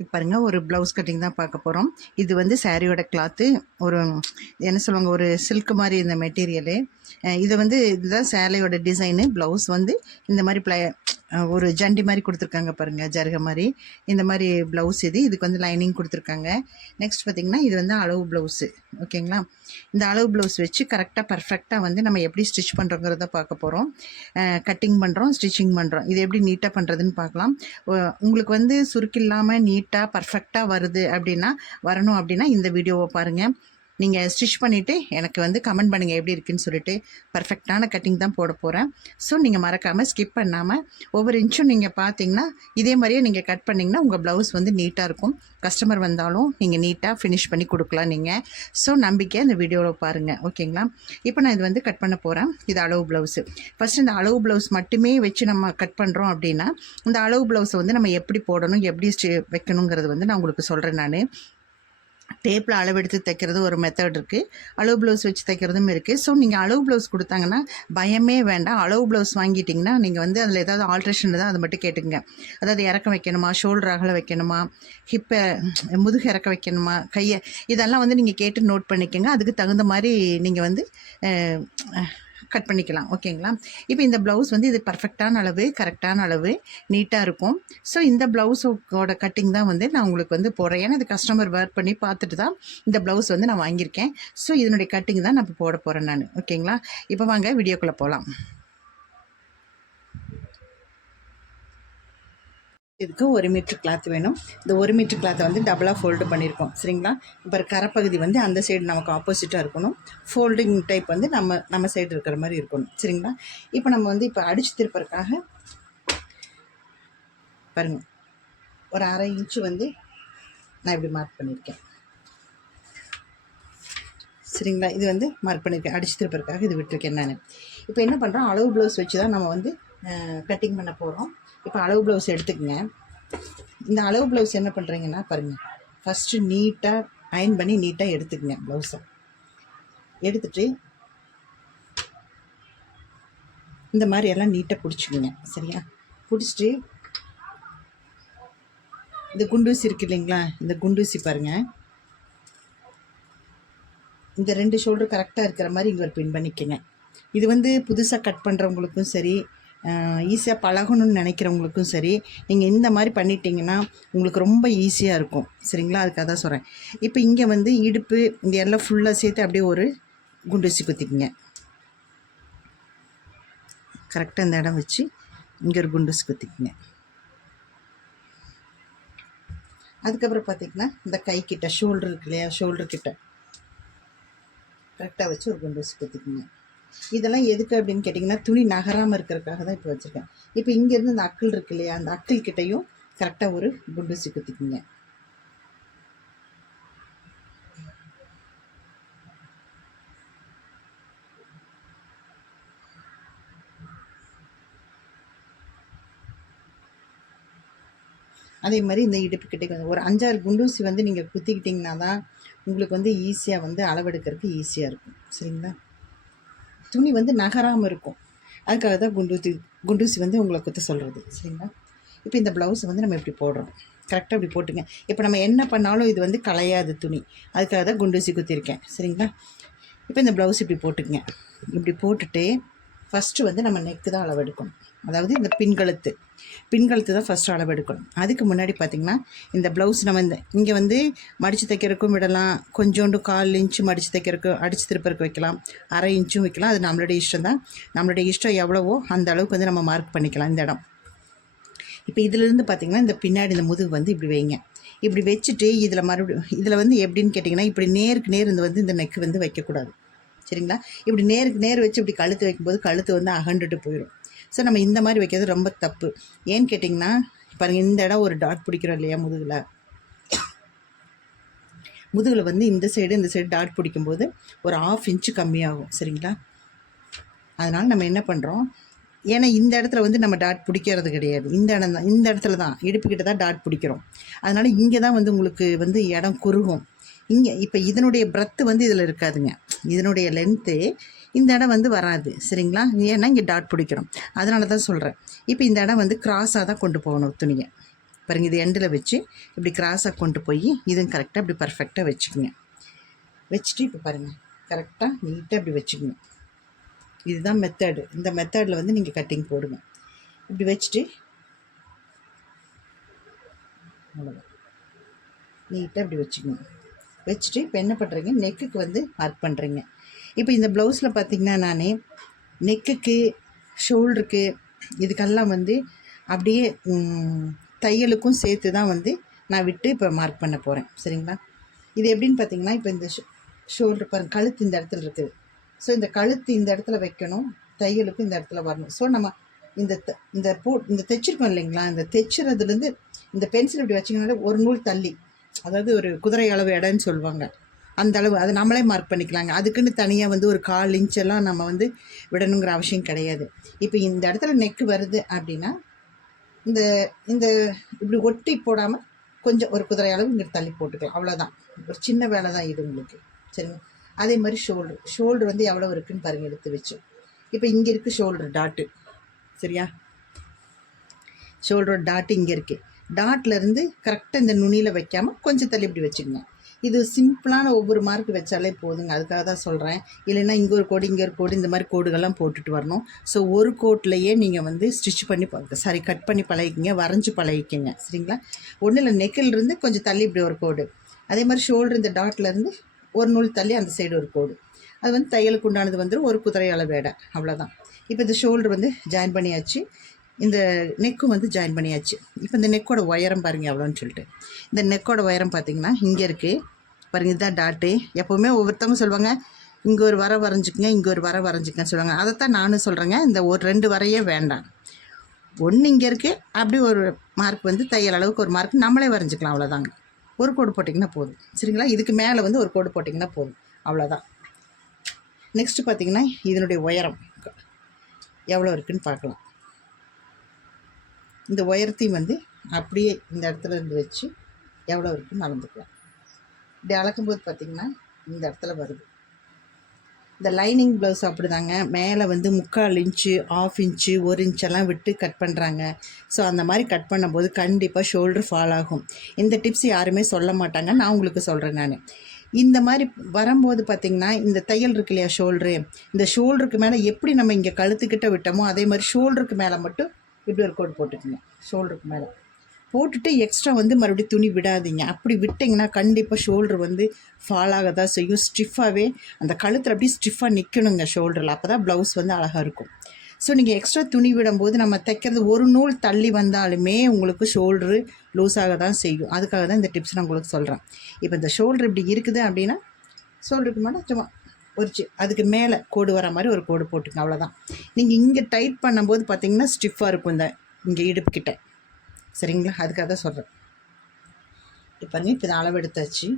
இப்போ பாருங்கள், ஒரு ப்ளவுஸ் கட்டிங் தான் பார்க்க போகிறோம். இது வந்து சாரியோட கிளாத்து. ஒரு என்ன சொல்லுவாங்க, ஒரு சில்க் மாதிரி இந்த மெட்டீரியலு. இது வந்து இதுதான் சேலையோட டிசைனு. ப்ளவுஸ் வந்து இந்த மாதிரி ஒரு ஜண்டி மாதிரி கொடுத்துருக்காங்க பாருங்கள், ஜருகை மாதிரி. இந்த மாதிரி ப்ளவுஸ் இதுக்கு வந்து லைனிங் கொடுத்துருக்காங்க. நெக்ஸ்ட் பார்த்திங்கன்னா இது வந்து அளவு ப்ளவுஸு. ஓகேங்களா? இந்த அளவு ப்ளவுஸ் வச்சு கரெக்டாக பர்ஃபெக்டாக வந்து நம்ம எப்படி ஸ்டிச் பண்ணுறோங்கிறத பார்க்க போகிறோம். கட்டிங் பண்ணுறோம், ஸ்டிச்சிங் பண்ணுறோம். இது எப்படி நீட்டாக பண்ணுறதுன்னு பார்க்கலாம். உங்களுக்கு வந்து சுருக்கு இல்லாமல் நீட்டாக பர்ஃபெக்டாக வருது அப்படின்னா வரணும் அப்படின்னா இந்த வீடியோவை பாருங்கள். நீங்கள் ஸ்டிச் பண்ணிவிட்டு எனக்கு வந்து கமெண்ட் பண்ணுங்கள் எப்படி இருக்குன்னு சொல்லிட்டு. பர்ஃபெக்டான கட்டிங் தான் போட போகிறேன். ஸோ நீங்கள் மறக்காமல் ஸ்கிப் பண்ணாமல் ஒவ்வொரு இன்ச்சும் நீங்கள் பார்த்தீங்கன்னா இதே மாதிரியே நீங்கள் கட் பண்ணிங்கன்னா உங்கள் ப்ளவுஸ் வந்து நீட்டாக இருக்கும். கஸ்டமர் வந்தாலும் நீங்கள் நீட்டாக ஃபினிஷ் பண்ணி கொடுக்கலாம் நீங்கள். ஸோ நம்பிக்கை இந்த வீடியோவில் பாருங்கள். ஓகேங்களா? இப்போ நான் இது வந்து கட் பண்ண போகிறேன். இது அளவு ப்ளவுஸு. ஃபஸ்ட்டு இந்த அளவு ப்ளவுஸ் மட்டுமே வச்சு நம்ம கட் பண்ணுறோம் அப்படின்னா இந்த அளவு ப்ளவுஸை வந்து நம்ம எப்படி போடணும், எப்படி வைக்கணுங்கிறது வந்து நான் உங்களுக்கு சொல்கிறேன். நான் டேப்பில் அளவெடுத்து தைக்கிறது ஒரு மெத்தட் இருக்குது, அளவு ப்ளவுஸ் வச்சு தைக்கிறதும் இருக்குது. ஸோ நீங்கள் அளவு ப்ளவுஸ் கொடுத்தாங்கன்னா பயமே வேண்டாம். அளவு ப்ளவுஸ் வாங்கிட்டிங்கன்னா நீங்கள் வந்து அதில் ஏதாவது ஆல்ட்ரேஷன் தான் அதை மட்டும் கேட்டுக்குங்க. அதாவது இறக்கம் வைக்கணுமா, ஷோல்டர் அகல வைக்கணுமா, ஹிப்பை முதுகு இறக்க வைக்கணுமா, கையை, இதெல்லாம் வந்து நீங்கள் கேட்டு நோட் பண்ணிக்கோங்க. அதுக்கு தகுந்த மாதிரி நீங்கள் வந்து கட் பண்ணிக்கலாம். ஓகேங்களா? இப்போ இந்த ப்ளவுஸ் வந்து இது பர்ஃபெக்டான அளவு, கரெக்டான அளவு, நீட்டாக இருக்கும். ஸோ இந்த ப்ளவுஸோட கட்டிங் தான் வந்து நான் உங்களுக்கு வந்து போடுறேன். ஏன்னா இது கஸ்டமர் வேர் பண்ணி பார்த்துட்டு தான் இந்த ப்ளவுஸ் வந்து நான் வாங்கியிருக்கேன். ஸோ இதனுடைய கட்டிங் தான் நான் இப்போ போட போகிறேன் நான். ஓகேங்களா? இப்போ வாங்க வீடியோக்குள்ளே போகலாம். இதுக்கு 1 மீட்ரு கிளாத் வேணும். இந்த 1 மீட்ரு கிளாத்தை வந்து டபுளாக ஃபோல்டு பண்ணியிருக்கோம். சரிங்களா? இப்போ கரைப்பகுதி வந்து அந்த சைடு நமக்கு ஆப்போசிட்டாக இருக்கணும். ஃபோல்டிங் டைப் வந்து நம்ம சைடு இருக்கிற மாதிரி இருக்கணும். சரிங்களா? இப்போ நம்ம வந்து இப்போ அடித்து திருப்பறதுக்காக பாருங்கள், ஒரு 1/2 இன்ச்சு வந்து நான் இப்படி மார்க் பண்ணியிருக்கேன். சரிங்களா? இது வந்து மார்க் பண்ணியிருக்கேன். அடித்து திருப்பறதுக்காக இது விட்டுருக்கேன் நான். இப்போ என்ன பண்ணுறோம், அளவு ப்ளவுஸ் வச்சு தான் நம்ம வந்து கட்டிங் பண்ண போகிறோம். இப்போ அளவு ப்ளவுஸ் எடுத்துக்கங்க. இந்த அளவு ப்ளவுஸ் என்ன பண்ணுறீங்கன்னா பாருங்கள், ஃபஸ்ட்டு நீட்டாக அயன் பண்ணி நீட்டாக எடுத்துக்கங்க. ப்ளவுஸை எடுத்துகிட்டு இந்த மாதிரி எல்லாம் நீட்டாக பிடிச்சிக்குங்க. சரியா? பிடிச்சிட்டு இந்த குண்டூசி இருக்குது இல்லைங்களா, இந்த குண்டூசி பாருங்கள், இந்த 2 ஷோல்டர் கரெக்டாக இருக்கிற மாதிரி இங்கே ஒரு பின் பண்ணிக்கங்க. இது வந்து புதுசாக கட் பண்ணுறவங்களுக்கும் சரி, ஈஸியாக பழகணும்னு நினைக்கிறவங்களுக்கும் சரி, நீங்கள் இந்த மாதிரி பண்ணிட்டீங்கன்னா உங்களுக்கு ரொம்ப ஈஸியாக இருக்கும். சரிங்களா? அதுக்காக தான் சொல்கிறேன். இப்போ இங்கே வந்து இடுப்பு இந்த எல்லாம் ஃபுல்லாக சேர்த்து அப்படியே ஒரு குண்டூசி குத்திக்குங்க. கரெக்டாக இந்த இடம் வச்சு இங்கே ஒரு குண்டூசி குத்திக்குங்க. அதுக்கப்புறம் பார்த்திங்கன்னா இந்த கைக்கிட்ட ஷோல்டர் இருக்கு இல்லையா, ஷோல்டர் கிட்ட கரெக்டாக வச்சு ஒரு குண்டூசி குத்திக்குங்க. இதெல்லாம் எதுக்கு அப்படின்னு கேட்டிங்கன்னா துணி நகராமல் இருக்கிறதுக்காக தான் இப்போ வச்சுருக்கேன். இப்போ இங்கேருந்து இந்த அக்கிள் இருக்கு இல்லையா, அந்த அக்கிள் கிட்டையும் கரெக்டாக ஒரு குண்டூசி குத்திக்குங்க. அதே மாதிரி இந்த இடுப்பு கிட்டே ஒரு 5-6 குண்டூசி வந்து நீங்கள் குத்திக்கிட்டிங்கன்னா தான் உங்களுக்கு வந்து ஈஸியாக வந்து அளவெடுக்கிறதுக்கு ஈஸியாக இருக்கும். சரிங்களா? துணி வந்து நகராமல் இருக்கும். அதுக்காக தான் குண்டூசி வந்து உங்களை குத்த சொல்கிறது. சரிங்களா? இப்போ இந்த ப்ளவுஸை வந்து நம்ம இப்படி போடுறோம். கரெக்டாக இப்படி போட்டுங்க. இப்போ நம்ம என்ன பண்ணாலும் இது வந்து களையாது துணி. அதுக்காக தான் குண்டூசி குத்திருக்கேன். சரிங்களா? இப்போ இந்த ப்ளவுஸ் இப்படி போட்டுக்குங்க. இப்படி போட்டுட்டு ஃபஸ்ட்டு வந்து நம்ம நெக்கு தான் அளவெடுக்கணும். அதாவது இந்த பின்கழுத்து தான் ஃபஸ்ட்டு அளவெடுக்கணும். அதுக்கு முன்னாடி பார்த்திங்கன்னா இந்த ப்ளவுஸ் நம்ம இங்கே வந்து மடித்து தைக்கிறதுக்கும் விடலாம், கொஞ்சோண்டு 1/4 இன்ச்சு மடித்து தைக்கிறதுக்கு அடித்து திருப்பறக்கு வைக்கலாம், 1/2 இன்ச்சும் வைக்கலாம். அது நம்மளுடைய இஷ்டம் தான். நம்மளுடைய இஷ்டம் எவ்வளவோ அந்த அளவுக்கு வந்து நம்ம மார்க் பண்ணிக்கலாம் இந்த இடம். இப்போ இதிலேருந்து பார்த்திங்கன்னா இந்த பின்னாடி இந்த முதுகு வந்து இப்படி வைங்க. இப்படி வச்சுட்டு இதில் மறுபடியும் இதில் வந்து எப்படின்னு கேட்டிங்கன்னா இப்படி நேருக்கு நேர் இந்த நெக்கு வந்து வைக்கக்கூடாது. சரிங்களா? இப்படி நேருக்கு நேர் வச்சு இப்படி கழுத்து வைக்கும்போது கழுத்து வந்து அகண்டுட்டு போயிடும். ஸோ நம்ம இந்த மாதிரி வைக்கிறது ரொம்ப தப்பு. ஏன்னு கேட்டிங்கன்னா பாருங்கள், இந்த இடம் ஒரு டாட் பிடிக்கிறோம் இல்லையா முதுகில் வந்து இந்த சைடு டாட் பிடிக்கும்போது ஒரு 1/2 இன்ச்சு கம்மியாகும். சரிங்களா? அதனால் நம்ம என்ன பண்ணுறோம், ஏன்னா இந்த இடத்துல வந்து நம்ம டாட் பிடிக்கிறது கிடையாது. இந்த இடத்துல தான் இடுப்புக்கிட்ட தான் டாட் பிடிக்கிறோம். அதனால் இங்கே தான் வந்து உங்களுக்கு வந்து இடம் குறுகும். இங்கே இப்போ இதனுடைய பிரத்து வந்து இதில் இருக்காதுங்க. இதனுடைய லென்த்து இந்த இடம் வந்து வராது. சரிங்களா? ஏன்னா இங்கே டாட் பிடிக்கிறோம். அதனால தான் சொல்கிறேன். இப்போ இந்த இடம் வந்து கிராஸாக தான் கொண்டு போகணும் துணியை. பாருங்கள் இது எண்டில் வச்சு இப்படி கிராஸாக கொண்டு போய் இதுவும் கரெக்டாக இப்படி பர்ஃபெக்டாக வச்சுக்கோங்க. வச்சுட்டு இப்போ பாருங்கள் கரெக்டாக நீட்டாக இப்படி வச்சுக்கோங்க. இதுதான் மெத்தடு. இந்த மெத்தடில் வந்து நீங்கள் கட்டிங் போடுங்க. இப்படி வச்சுட்டு அவ்வளோதான் நீட்டாக இப்படி வச்சுக்கோங்க. வச்சுட்டு இப்போ என்ன பண்ணுறீங்க, நெக்குக்கு வந்து மார்க் பண்ணுறீங்க. இப்போ இந்த ப்ளவுஸில் பார்த்திங்கன்னா நான் நெக்குக்கு ஷோல்டருக்கு இதுக்கெல்லாம் வந்து அப்படியே தையலுக்கும் சேர்த்து தான் வந்து நான் விட்டு இப்போ மார்க் பண்ண போகிறேன். சரிங்களா? இது எப்படின்னு பார்த்தீங்கன்னா, இப்போ இந்த ஷோல்டர் பாருங்கள், கழுத்து இந்த இடத்துல இருக்குது. ஸோ இந்த கழுத்து இந்த இடத்துல வைக்கணும், தையலுக்கும் இந்த இடத்துல வரணும். ஸோ நம்ம இந்த தைச்சிருக்கோம் இல்லைங்களா, இந்த தைச்சிறதுலேருந்து இந்த பென்சில் இப்படி வச்சிங்கனாலே ஒரு நூல் தள்ளி, அதாவது ஒரு குதிரை அளவு இடம்னு சொல்லுவாங்க, அந்த அளவு அதை நம்மளே மார்க் பண்ணிக்கலாங்க. அதுக்குன்னு தனியாக வந்து ஒரு 1/4 இன்ச்செல்லாம் நம்ம வந்து விடணுங்கிற அவசியம் கிடையாது. இப்போ இந்த இடத்துல நெக்கு வருது அப்படின்னா இந்த இந்த இப்படி ஒட்டி போடாமல் கொஞ்சம் ஒரு குதிரை அளவு இங்கே தள்ளி போட்டுக்கலாம். அவ்வளோதான். ஒரு சின்ன வேலை தான் இது உங்களுக்கு. சரிங்க? அதே மாதிரி ஷோல்டர் வந்து எவ்வளோ இருக்குதுன்னு பாருங்கள் எடுத்து வச்சு. இப்போ இங்கே இருக்குது ஷோல்டர் டாட்டு. சரியா? ஷோல்டர் டாட்டு இங்கே இருக்குது. டாட்லேருந்து கரெக்டாக இந்த நுனியில் வைக்காமல் கொஞ்சம் தள்ளி இப்படி வச்சுக்கோங்க. இது சிம்பிளான ஒவ்வொரு மார்க் வச்சாலே போதுங்க. அதுக்காக தான் சொல்கிறேன். இல்லைன்னா இங்கே ஒரு கோடு, இங்கே ஒரு கோடு, இந்த மாதிரி கோடுகள்லாம் போட்டுட்டு வரணும். ஸோ ஒரு கோட்லேயே நீங்கள் வந்து ஸ்டிச் பண்ணி கட் பண்ணி பழகிக்கிங்க, வரைஞ்சி பழகிக்கிங்க. சரிங்களா? ஒன்றும் இல்லை, நெக்கிலிருந்து கொஞ்சம் தள்ளி இப்படி ஒரு கோடு, அதே மாதிரி ஷோல்டர் இந்த டாட்லேருந்து ஒரு நூல் தள்ளி அந்த சைடு ஒரு கோடு. அது வந்து தையலுக்கு உண்டானது வந்து ஒரு குதிரை அளவு எடை. அவ்வளோதான். இப்போ இந்த ஷோல்டர் வந்து ஜாயின் பண்ணியாச்சு, இந்த நெக்கும் வந்து ஜாயின் பண்ணியாச்சு. இப்போ இந்த நெக்கோட உயரம் பாருங்கள் எவ்வளோன்னு சொல்லிட்டு. இந்த நெக்கோட உயரம் பார்த்திங்கன்னா இங்கே இருக்குது பாருங்கள், இதுதான் டாட்டு. எப்போவுமே ஒவ்வொருத்தவங்க சொல்லுவாங்க இங்கே ஒரு வரை வரைஞ்சிக்கங்க, இங்கே ஒரு வரை வரைஞ்சிக்கன்னு சொல்லுவாங்க. அதைத்தான் நானும் சொல்கிறேங்க. இந்த ஒரு 2 வரையே வேண்டாம். ஒன்று இங்கே இருக்குது, அப்படி ஒரு மார்க் வந்து தையல் அளவுக்கு ஒரு மார்க் நம்மளே வரைஞ்சிக்கலாம். அவ்வளோதாங்க. ஒரு கோடு போட்டிங்கன்னா போதும். சரிங்களா? இதுக்கு மேலே வந்து ஒரு கோடு போட்டிங்கன்னா போதும். அவ்வளோதான். நெக்ஸ்ட்டு பார்த்திங்கன்னா இதனுடைய உயரம் எவ்வளோ இருக்குதுன்னு பார்க்கலாம். இந்த உயரத்தையும் வந்து அப்படியே இந்த இடத்துல இருந்து வச்சு எவ்வளோ இருக்குன்னு அளந்துக்கலாம். இப்படி அளக்கும்போது பார்த்திங்கன்னா இந்த இடத்துல வருது. இந்த லைனிங் ப்ளவுஸ் அப்படி தாங்க, மேலே வந்து 3/4 இன்ச்சு, 1/2 இன்ச்சு, 1 இன்ச்செல்லாம் விட்டு கட் பண்ணுறாங்க. ஸோ அந்த மாதிரி கட் பண்ணும்போது கண்டிப்பாக ஷோல்டர் ஃபால் ஆகும். இந்த டிப்ஸ் யாருமே சொல்ல மாட்டாங்க, நான் உங்களுக்கு சொல்கிறேன். நான் இந்த மாதிரி வரும்போது பார்த்திங்கன்னா இந்த தையல் இருக்கு இல்லையா ஷோல்ட்ரு, இந்த ஷோல்டருக்கு மேலே எப்படி நம்ம இங்கே கழுத்துக்கிட்ட விட்டோமோ அதே மாதிரி ஷோல்டருக்கு மேலே மட்டும் இப்படி ஒரு கோடு போட்டுக்குங்க. ஷோல்டருக்கு மேலே போட்டுட்டு எக்ஸ்ட்ரா வந்து மறுபடியும் துணி விடாதீங்க. அப்படி விட்டிங்கன்னா கண்டிப்பாக ஷோல்டர் வந்து ஃபால் ஆக தான் செய்யும். ஸ்டிஃபாகவே அந்த கழுத்தில் அப்படியே ஸ்டிஃபாக நிற்கணுங்க ஷோல்டரில். அப்போ தான் ப்ளவுஸ் வந்து அழகாக இருக்கும். ஸோ நீங்கள் எக்ஸ்ட்ரா துணி விடும்போது நம்ம தைக்கிறது ஒரு நூல் தள்ளி வந்தாலுமே உங்களுக்கு ஷோல்டரு லூஸாக தான் செய்யும். அதுக்காக தான் இந்த டிப்ஸ் நான் உங்களுக்கு சொல்கிறேன். இப்போ இந்த ஷோல்டர் இப்படி இருக்குது அப்படின்னா ஷோல்டருக்கு மேலே சும்மா அதுக்கு மேலே கோடு வர மாதிரி ஒரு கோடு போட்டுங்க. அவ்வளோதான். நீங்கள் இங்கே டைட் பண்ணும்போது பார்த்திங்கன்னா ஸ்டிஃபாக இருக்கும் இந்த இங்கே இடுப்புக்கிட்ட. சரிங்களா? அதுக்காக தான் சொல்கிறேன். இப்போ இப்போ இதை அளவு எடுத்தாச்சு.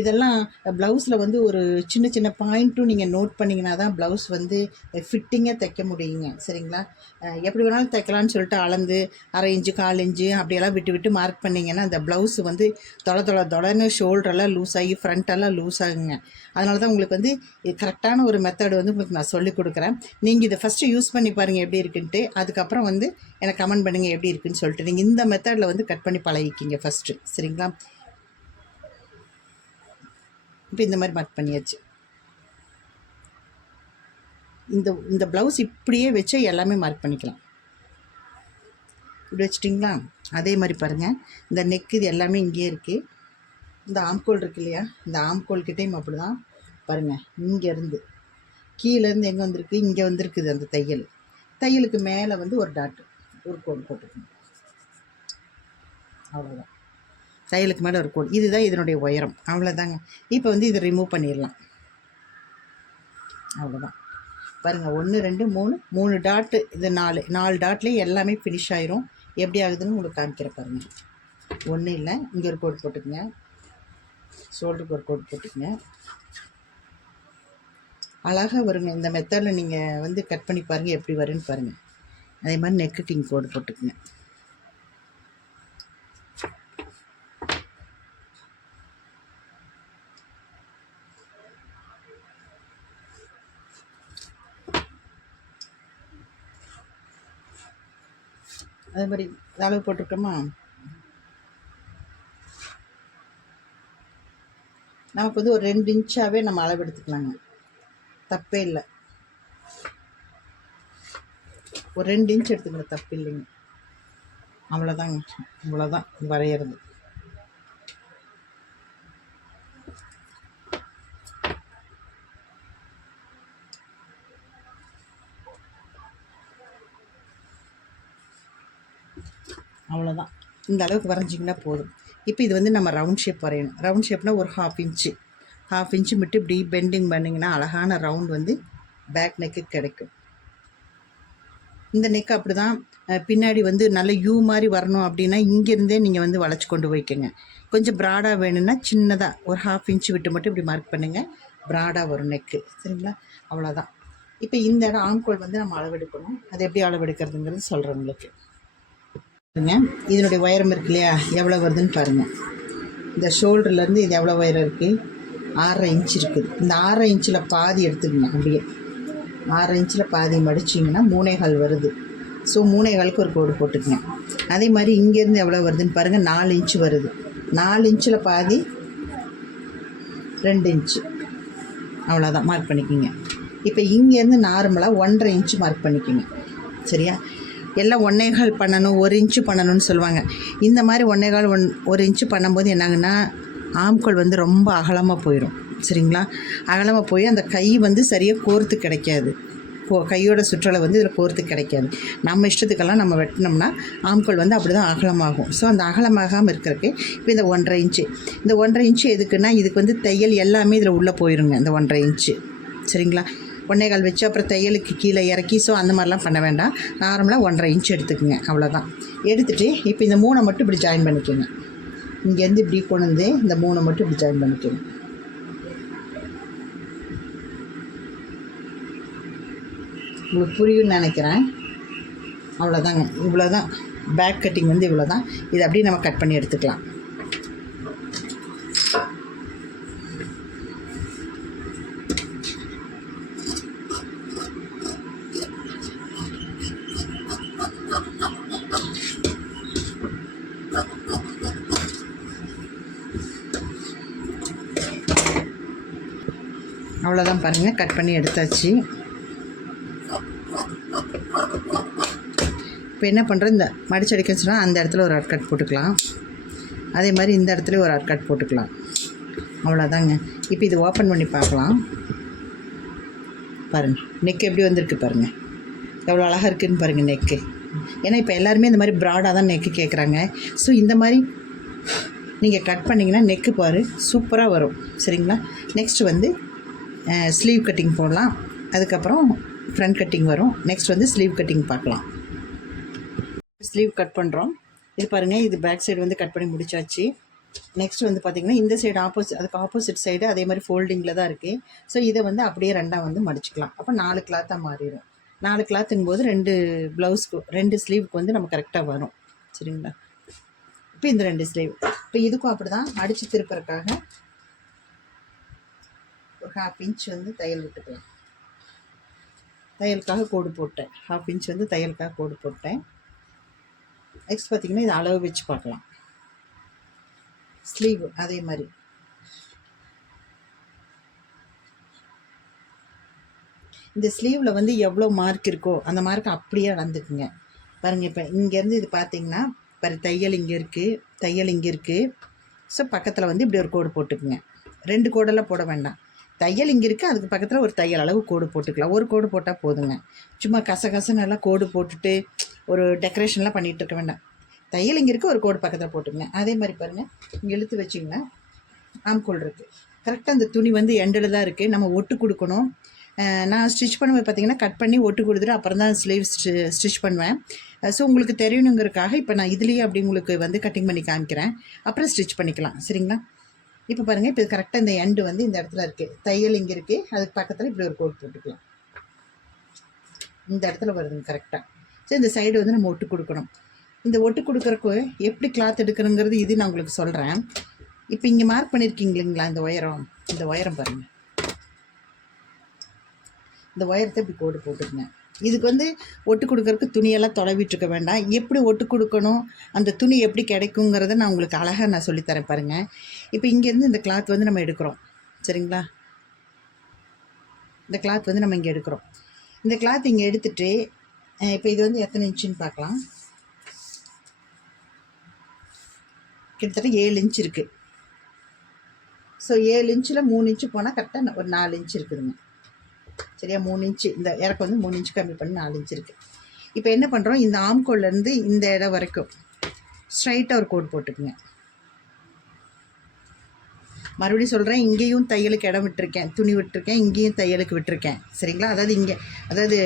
இதெல்லாம் ப்ளவுஸில் வந்து ஒரு சின்ன சின்ன பாயிண்ட்டும் நீங்கள் நோட் பண்ணிங்கன்னா தான் ப்ளவுஸ் வந்து ஃபிட்டிங்காக தைக்க முடியுங்க. சரிங்களா? எப்படி வேணாலும் தைக்கலான்னு சொல்லிட்டு அளந்து 1/2 இன்ச்சு 1/4 இன்ச்சு அப்படியெல்லாம் விட்டு விட்டு மார்க் பண்ணிங்கன்னா அந்த ப்ளவுஸு வந்து தொடன்னு ஷோல்டரெல்லாம் லூஸ் ஆகி ஃப்ரண்ட்டெல்லாம் லூஸ் ஆகுங்க. அதனால தான் உங்களுக்கு வந்து கரெக்டான ஒரு மெத்தட் வந்து உங்களுக்கு நான் சொல்லிக் கொடுக்குறேன். நீங்கள் இதை ஃபஸ்ட்டு யூஸ் பண்ணி பாருங்கள் எப்படி இருக்குன்ட்டு. அதுக்கப்புறம் வந்து எனக்கு கமெண்ட் பண்ணுங்கள் எப்படி இருக்குன்னு சொல்லிட்டு. நீங்கள் இந்த மெத்தடில் வந்து கட் பண்ணி பழகிக்கிங்க ஃபஸ்ட்டு. சரிங்களா? இப்போ இந்த மாதிரி மார்க் பண்ணியாச்சு. இந்த ப்ளவுஸ் இப்படியே வச்சு எல்லாமே மார்க் பண்ணிக்கலாம். இப்படி வச்சிட்டிங்களா? அதே மாதிரி பாருங்கள், இந்த நெக்கு இது எல்லாமே இங்கேயே இருக்குது. இந்த ஆம்கோல் இருக்கு இல்லையா, இந்த ஆம்கோல்கிட்டையும் அப்படி தான் பாருங்கள். இங்கேருந்து கீழேருந்து எங்கே வந்திருக்கு, இங்கே வந்திருக்குது அந்த தையலுக்கு மேலே வந்து ஒரு டாட்டு ஒரு கோடு போட்டுக்கணும். அவ்வளோதான். தையலுக்கு மேலே ஒரு கோடு. இதுதான் இதனுடைய உயரம். அவ்வளோதாங்க. இப்போ வந்து இதை ரிமூவ் பண்ணிடலாம். அவ்வளோதான். பாருங்கள், 1 2 3 டாட்டு. இது 4 டாட்லேயே எல்லாமே ஃபினிஷ் ஆயிரும். எப்படி ஆகுதுன்னு உங்களுக்கு காமிக்கிறேன் பாருங்கள். ஒன்றும் இல்லை, இங்கே ஒரு கோடு போட்டுக்குங்க, ஷோல்டருக்கு ஒரு கோடு போட்டுக்குங்க. அழகாக வருங்க. இந்த மெத்தடில் நீங்கள் வந்து கட் பண்ணி பாருங்கள் எப்படி வருன்னு பாருங்கள். அதே மாதிரி நெக்குக்கு இங்கே கோடு போட்டுக்குங்க. அதே மாதிரி அளவு போட்டிருக்கோமா, நமக்கு வந்து ஒரு 2 இன்ச்சாகவே நம்ம அளவு எடுத்துக்கலாங்க, தப்பே இல்லை. ஒரு 2 இன்ச் எடுத்துக்கணும், தப்பு இல்லைங்க. அவ்வளோதாங்க, இவ்வளோதான் வரைகிறது. அவ்வளோதான், இந்த அளவுக்கு வரைஞ்சிங்கன்னா போதும். இப்போ இது வந்து நம்ம ரவுண்ட் ஷேப் வரையணும். ரவுண்ட் ஷேப்னால் ஒரு 1/2 இன்ச்சு மட்டும் இப்படி பெண்டிங் பண்ணிங்கன்னா அழகான ரவுண்ட் வந்து பேக் நெக்கு கிடைக்கும். இந்த நெக் அப்படி தான் பின்னாடி வந்து நல்ல யூ மாதிரி வரணும் அப்படின்னா இங்கேருந்தே நீங்கள் வந்து வளைச்சி கொண்டு போய்க்கோங்க. கொஞ்சம் ப்ராடாக வேணும்னா சின்னதாக ஒரு 1/2 இன்ச்சு விட்டு மட்டும் இப்படி மார்க் பண்ணுங்கள், ப்ராடாக வரும் நெக்கு. சரிங்களா, அவ்வளோதான். இப்போ இந்த இடம் ஆம்கோல் வந்து நம்ம அளவெடுக்கணும். அது எப்படி அளவெடுக்கிறதுங்கிறது சொல்கிறேன் உங்களுக்கு. இதனுடைய உயரம் இருக்கு இல்லையா, எவ்வளோ வருதுன்னு பாருங்கள். இந்த ஷோல்டர்லேருந்து இது எவ்வளோ உயரம் இருக்குது, 6.5 இன்ச் இருக்குது. இந்த 6.5 இன்ச்சில் பாதி எடுத்துக்கங்க. அப்படியே 6 இன்ச்சில் பாதி மடிச்சிங்கன்னா 3.25 வருது. ஸோ 3.25க்கு ஒரு கோடு போட்டுக்குங்க. அதே மாதிரி இங்கேருந்து எவ்வளோ வருதுன்னு பாருங்கள், 4 இன்ச்சு வருது. 4 இன்ச்சில் பாதி 2 இன்ச்சு, அவ்வளோதான் மார்க் பண்ணிக்கிங்க. இப்போ இங்கேருந்து நார்மலாக 1.5 இன்ச்சு மார்க் பண்ணிக்கோங்க. சரியா, எல்லாம் 1.25 பண்ணணும், 1 இன்ச்சு பண்ணணும்னு சொல்லுவாங்க. இந்த மாதிரி 1.25 1 இன்ச்சு பண்ணும்போது என்னாங்கன்னா ஆம்கோல் வந்து ரொம்ப அகலமாக போயிடும். சரிங்களா, அகலமாக போய் அந்த கை வந்து சரியாக கோர்த்து கிடைக்காது. கையோட சுற்றளவு வந்து இதில் கோர்த்து கிடைக்காது. நம்ம இஷ்டத்துக்கெல்லாம் நம்ம வெட்டினோம்னா ஆம்கோல் வந்து அப்படி தான் அகலமாகும். ஸோ அந்த அகலமாகாமல் இருக்கிறதுக்கு இப்போ இந்த 1.5 இன்ச்சு, இந்த 1.5 இன்ச்சு எதுக்குன்னா இதுக்கு வந்து தையல் எல்லாமே இதில் உள்ளே போயிருங்க. இந்த 1.5 இன்ச்சு சரிங்களா, 1.25 வச்சு அப்புறம் தையலுக்கு கீழே இறக்கி, ஸோ அந்த மாதிரிலாம் பண்ண வேண்டாம். நார்மலாக 1.5 இன்ச்சு எடுத்துக்கோங்க, அவ்வளோதான். எடுத்துகிட்டு இப்போ இந்த 3 மட்டும் இப்படி ஜாயின் பண்ணிக்கோங்க. இங்கேருந்து இப்படி கொண்டு வந்து இந்த 3 மட்டும் இப்படி ஜாயின் பண்ணிக்கோங்க. உங்களுக்கு புரியும்னு நினைக்கிறேன். அவ்வளோதாங்க, இவ்வளோ தான் பேக் கட்டிங் வந்து இவ்வளோ தான். இதை அப்படியே நம்ம கட் பண்ணி எடுத்துக்கலாம். அவ்வளோதான் பாருங்கள், கட் பண்ணி எடுத்தாச்சு. இப்போ என்ன பண்ணுறோம், இந்த மடிச்சடிக்கன்னு சொன்னால் அந்த இடத்துல ஒரு அட் கட் போட்டுக்கலாம். அதே மாதிரி இந்த இடத்துல ஒரு அட் கட் போட்டுக்கலாம். அவ்வளோதாங்க. இப்போ இது ஓப்பன் பண்ணி பார்க்கலாம். பாருங்கள் நெக் எப்படி வந்திருக்கு பாருங்கள், எவ்வளோ அழகாக இருக்குதுன்னு பாருங்கள் நெக்கு. ஏன்னா இப்போ எல்லாருமே இந்த மாதிரி ப்ராடாக தான் நெக்கு கேட்குறாங்க. ஸோ இந்த மாதிரி நீங்கள் கட் பண்ணிங்கன்னா நெக்கு பாரு சூப்பராக வரும். சரிங்களா, நெக்ஸ்ட் வந்து ஸ்லீவ் கட்டிங் போடலாம். அதுக்கப்புறம் ஃப்ரண்ட் கட்டிங் வரும். நெக்ஸ்ட் வந்து ஸ்லீவ் கட்டிங் பார்க்கலாம். ஸ்லீவ் கட் பண்ணுறோம். இது பாருங்கள், இது பேக் சைடு வந்து கட் பண்ணி முடிச்சாச்சு. நெக்ஸ்ட் வந்து பார்த்திங்கன்னா இந்த சைடு அதுக்கு ஆப்போசிட் சைடு அதே மாதிரி ஃபோல்டிங்கில் தான் இருக்குது. ஸோ இதை வந்து அப்படியே ரெண்டாக வந்து மடிச்சிக்கலாம். அப்போ 4 கிளாத்தாக மாறிடும். 4 கிளாத்துங்கும் போது 2 ப்ளவுஸ்க்கு 2 ஸ்லீவுக்கு வந்து நம்ம கரெக்டாக வரும். சரிங்களா, இப்போ இந்த 2 ஸ்லீவ் இப்போ இதுக்கும் அப்படி தான் அடித்து திருப்பறக்காக ஒரு 1/2 இன்ச் வந்து தையல் விட்டுக்கலாம். தையலுக்காக கோடு போட்டேன். 1/2 இன்ச் வந்து தையலுக்காக கோடு போட்டேன். நெக்ஸ்ட் பார்த்திங்கன்னா இது அளவு வச்சு பார்க்கலாம். ஸ்லீவ் அதே மாதிரி இந்த ஸ்லீவில் வந்து எவ்வளோ மார்க் இருக்கோ அந்த மார்க் அப்படியே அளந்துக்குங்க. பாருங்கள், இப்போ இங்கேருந்து இது பார்த்திங்கன்னா தையல் இங்கே இருக்குது, தையல் இங்கே இருக்குது. ஸோ பக்கத்தில் வந்து இப்படி ஒரு கோடு போட்டுக்குங்க. 2 கோடெல்லாம் போட வேண்டாம். தையல் இங்கே இருக்குது, அதுக்கு பக்கத்தில் ஒரு தையல் அளவு கோடு போட்டுக்கலாம். ஒரு கோடு போட்டால் போதுங்க. சும்மா கசகசன்னு எல்லாம் கோடு போட்டுட்டு ஒரு டெக்கரேஷன்லாம் பண்ணிகிட்டு இருக்க வேண்டாம். தையல் இங்கே இருக்குது, ஒரு கோடு பக்கத்தில் போட்டுங்க. அதே மாதிரி பாருங்கள், இங்கே இழுத்து வச்சிங்கன்னா ஆம்கோல் இருக்குது. கரெக்டாக அந்த துணி வந்து எண்டில் தான் இருக்குது. நம்ம ஒட்டு கொடுக்கணும். நான் ஸ்டிச் பண்ணுவேன் பார்த்திங்கன்னா கட் பண்ணி ஒட்டு கொடுத்துட்டு அப்புறம் தான் ஸ்லீவ் ஸ்டிச் பண்ணுவேன். ஸோ உங்களுக்கு தெரியணுங்கிறதுக்காக இப்போ நான் இதுலேயே அப்படி உங்களுக்கு வந்து கட்டிங் பண்ணி காமிக்கிறேன். அப்புறம் ஸ்டிச் பண்ணிக்கலாம். சரிங்களா, இப்போ பாருங்கள், இப்போ கரெக்டாக இந்த எண்டு வந்து இந்த இடத்துல இருக்குது. தையல் இங்கே இருக்குது, அதுக்கு பக்கத்தில் இப்படி ஒரு கோட் போட்டுக்கலாம். இந்த இடத்துல வருதுங்க கரெக்டாக. ஸோ இந்த சைடு வந்து நம்ம ஒட்டு கொடுக்கணும். இந்த ஒட்டு கொடுக்குறக்கு எப்படி கிளாத் எடுக்கணுங்கிறது இது நான் உங்களுக்கு சொல்கிறேன். இப்போ இங்கே மார்க் பண்ணியிருக்கீங்க இல்லைங்களா, இந்த உயரம் பாருங்கள். இந்த உயரத்தை இப்படி கோடு போட்டுக்கங்க. இதுக்கு வந்து ஒட்டு கொடுக்கறதுக்கு துணியெல்லாம் தொலைவிட்டுருக்க வேண்டாம். எப்படி ஒட்டு கொடுக்கணும், அந்த துணி எப்படி கிடைக்குங்கிறத நான் உங்களுக்கு அழகாக நான் சொல்லித்தரேன் பாருங்கள். இப்போ இங்கேருந்து இந்த கிளாத் வந்து நம்ம எடுக்கிறோம், சரிங்களா? இந்த கிளாத் வந்து நம்ம இங்கே எடுக்கிறோம். இந்த கிளாத் இங்கே எடுத்துகிட்டு இப்போ இது வந்து எத்தனை இன்ச்சுன்னு பார்க்கலாம். கிட்டத்தட்ட 7 இன்ச் இருக்குது. ஸோ 7 இன்ச்சில் 3 இன்ச்சு போனால் கரெக்டாக ஒரு 4 இன்ச் இருக்குதுங்க, சரியா? 3 இன்ச்சு இந்த இறக்கம் வந்து 3 இன்ச்சு கம்மி பண்ணி 4 இன்ச் இருக்குது. இப்போ என்ன பண்ணுறோம், இந்த ஆம்கோல்லேருந்து இந்த இடம் வரைக்கும் ஸ்ட்ரைட்டாக ஒரு கோடு போட்டுக்குங்க. மறுபடியும் சொல்கிறேன், இங்கேயும் தையலுக்கு இடம் விட்டுருக்கேன், துணி விட்டுருக்கேன், இங்கேயும் தையலுக்கு விட்டுருக்கேன், சரிங்களா? அதாவது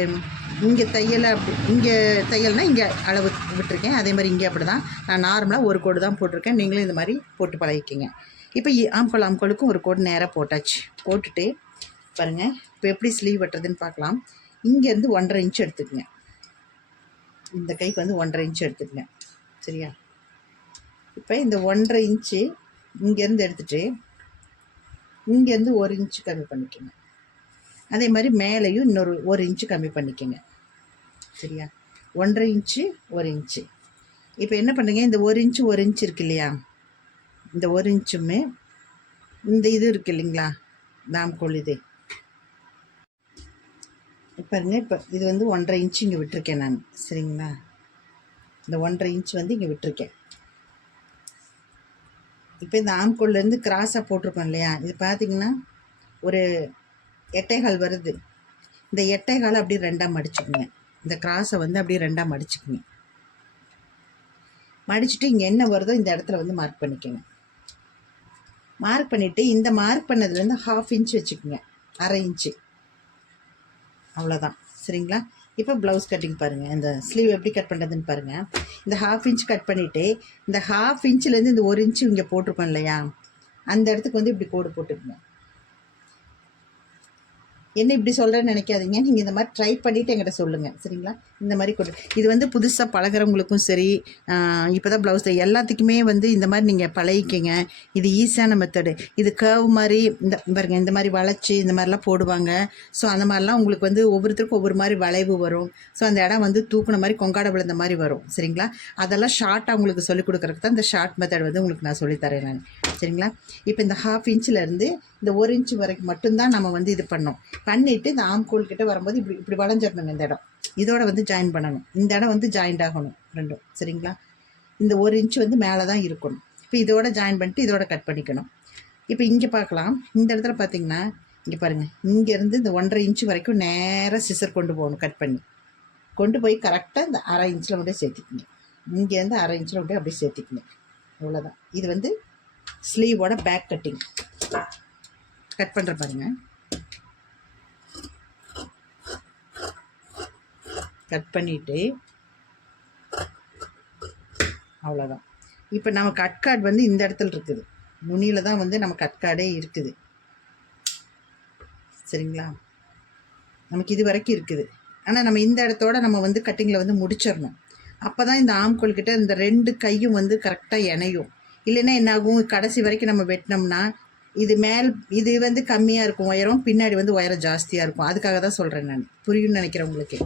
இங்கே தையலை அப்படி இங்கே தையல்னால் இங்கே அளவு விட்டுருக்கேன். அதே மாதிரி இங்கே அப்படி தான் நான் நார்மலாக ஒரு கோடு தான் போட்டிருக்கேன். நீங்களும் இந்த மாதிரி போட்டு பழகிக்கிங்க. இப்போ ஆம்கோலுக்கும் ஒரு கோடு நேராக போட்டாச்சு. போட்டுட்டு பாருங்கள், இப்போ எப்படி ஸ்லீவ் வெட்டுறதுன்னு பார்க்கலாம். இங்கேருந்து 1.5 இன்ச் எடுத்துக்கங்க. இந்த கைக்கு வந்து 1.5 இன்ச் எடுத்துக்கங்க, சரியா? இப்போ இந்த 1.5 இன்ச்சு இங்கேருந்து எடுத்துகிட்டு இங்கேருந்து 1 இன்ச்சு கம்மி பண்ணிக்கோங்க. அதே மாதிரி மேலேயும் இன்னொரு 1 இன்ச்சு கம்மி பண்ணிக்கோங்க, சரியா? 1.5 இன்ச்சு 1 இன்ச்சு. இப்போ என்ன பண்ணுங்க, இந்த 1 இன்ச்சு 1 இன்ச் இருக்கு இல்லையா, இந்த 1 இன்ச்சுமே இந்த இது இருக்குது இல்லைங்களா, ஆம்கோல் இது பாருங்க. இப்போ இது வந்து 1.5 இன்ச்சு இங்கே விட்டுருக்கேன் நான், சரிங்களா? இந்த 1.5 இன்ச் வந்து இங்கே விட்டுருக்கேன். இப்போ இந்த ஆம்கோல்லேருந்து கிராஸாக போட்டிருக்கோம் இல்லையா, இது பார்த்திங்கன்னா ஒரு 8.25 வருது. இந்த 8.25 அப்படியே 2ஆக மடிச்சுக்குங்க. இந்த கிராஸை வந்து அப்படியே 2ஆக மடிச்சுக்குங்க. மடிச்சுட்டு இங்கே என்ன வருதோ இந்த இடத்துல வந்து மார்க் பண்ணிக்கோங்க. மார்க் பண்ணிவிட்டு இந்த மார்க் பண்ணதுலேருந்து 1/2 இன்ச் வச்சுக்கோங்க, 1/2 இன்ச்சு, அவ்வளோதான், சரிங்களா? இப்போ ப்ளவுஸ் கட்டிங் பாருங்கள், இந்த ஸ்லீவ் எப்படி கட் பண்ணுறதுன்னு பாருங்கள். இந்த 1/2 இன்ச் கட் பண்ணிவிட்டு இந்த 1/2 இன்ச்சிலேருந்து இந்த 1 இன்ச்சு இங்கே போட்டிருக்கோம் இல்லையா, அந்த இடத்துக்கு வந்து இப்படி கோடு போட்டுக்கோங்க. என்ன இப்படி சொல்கிறேன்னு நினைக்காதீங்க, நீங்கள் இந்த மாதிரி ட்ரை பண்ணிவிட்டு என்கிட்ட சொல்லுங்கள், சரிங்களா? இந்த மாதிரி கொடு. இது வந்து புதுசாக பழகிறவங்களுக்கும் சரி, இப்போ தான் ப்ளவுஸ் எல்லாத்துக்குமே வந்து இந்த மாதிரி நீங்கள் பழகிக்கிங்க. இது ஈஸியான மெத்தடு. இது கர்வ் மாதிரி இந்த பாருங்கள், இந்த மாதிரி வளைச்சி இந்த மாதிரிலாம் போடுவாங்க. ஸோ அந்த மாதிரிலாம் உங்களுக்கு வந்து ஒவ்வொருத்தருக்கும் ஒவ்வொரு மாதிரி வளைவு வரும். ஸோ அந்த இடம் வந்து தூக்குன மாதிரி கொங்காட விழுந்த மாதிரி வரும், சரிங்களா? அதெல்லாம் ஷார்ட்டாக உங்களுக்கு சொல்லிக் கொடுக்குறதுக்கு தான் இந்த ஷார்ட் மெத்தட் வந்து உங்களுக்கு நான் சொல்லித்தரேன் நான், சரிங்களா? இப்போ இந்த 1/2 இன்ச்சிலேருந்து இந்த 1 இன்ச்சு வரைக்கும் மட்டும்தான் நம்ம வந்து இது பண்ணோம். பண்ணிவிட்டு இந்த ஆம்கோல் கிட்ட வரும்போது இப்படி இப்படி வளைஞ்சிடணுங்க. இந்த இடம் இதோட வந்து ஜாயின் பண்ணணும். இந்த இடம் வந்து ஜாயிண்ட் ஆகணும் ரெண்டும், சரிங்களா? இந்த 1 இன்ச்சு வந்து மேலே தான் இருக்கணும். இப்போ இதோட ஜாயின் பண்ணிட்டு இதோட கட் பண்ணிக்கணும். இப்போ இங்கே பார்க்கலாம், இந்த இடத்துல பார்த்தீங்கன்னா இங்கே பாருங்கள், இங்கேருந்து இந்த 1.5 இன்ச்சு வரைக்கும் நேராக சிசர் கொண்டு போகணும். கட் பண்ணி கொண்டு போய் கரெக்டாக இந்த 1/2 இன்ச்சில் மட்டும் சேர்த்திக்கிங்க. இங்கேருந்து 1/2 இன்ச்சில் மட்டும் அப்படியே சேர்த்திக்கிங்க, அவ்வளோதான். இது வந்து ஸ்லீவோட பேக் கட்டிங். கட் பண்ணுற பாருங்கள், கட் பண்ணிவிட்டு அவ்வளோதான். இப்போ நம்ம கட் கார்டு வந்து இந்த இடத்துல இருக்குது, நுனியில் தான் வந்து நம்ம கட் கார்டே இருக்குது, சரிங்களா? நமக்கு இது வரைக்கும் இருக்குது. ஆனால் நம்ம இந்த இடத்தோட நம்ம வந்து கட்டிங்கில் வந்து முடிச்சிடணும். அப்போ தான் இந்த ஆம்கோல் கிட்ட இந்த 2 கையும் வந்து கரெக்டாக இணையும். இல்லைன்னா என்னாகும், கடைசி வரைக்கும் நம்ம வெட்டினோம்னா இது வந்து கம்மியாக இருக்கும் உயரம், பின்னாடி வந்து உயரம் ஜாஸ்தியாக இருக்கும். அதுக்காக தான் சொல்கிறேன் நான், புரியும்னு நினைக்கிறேன் உங்களுக்கு.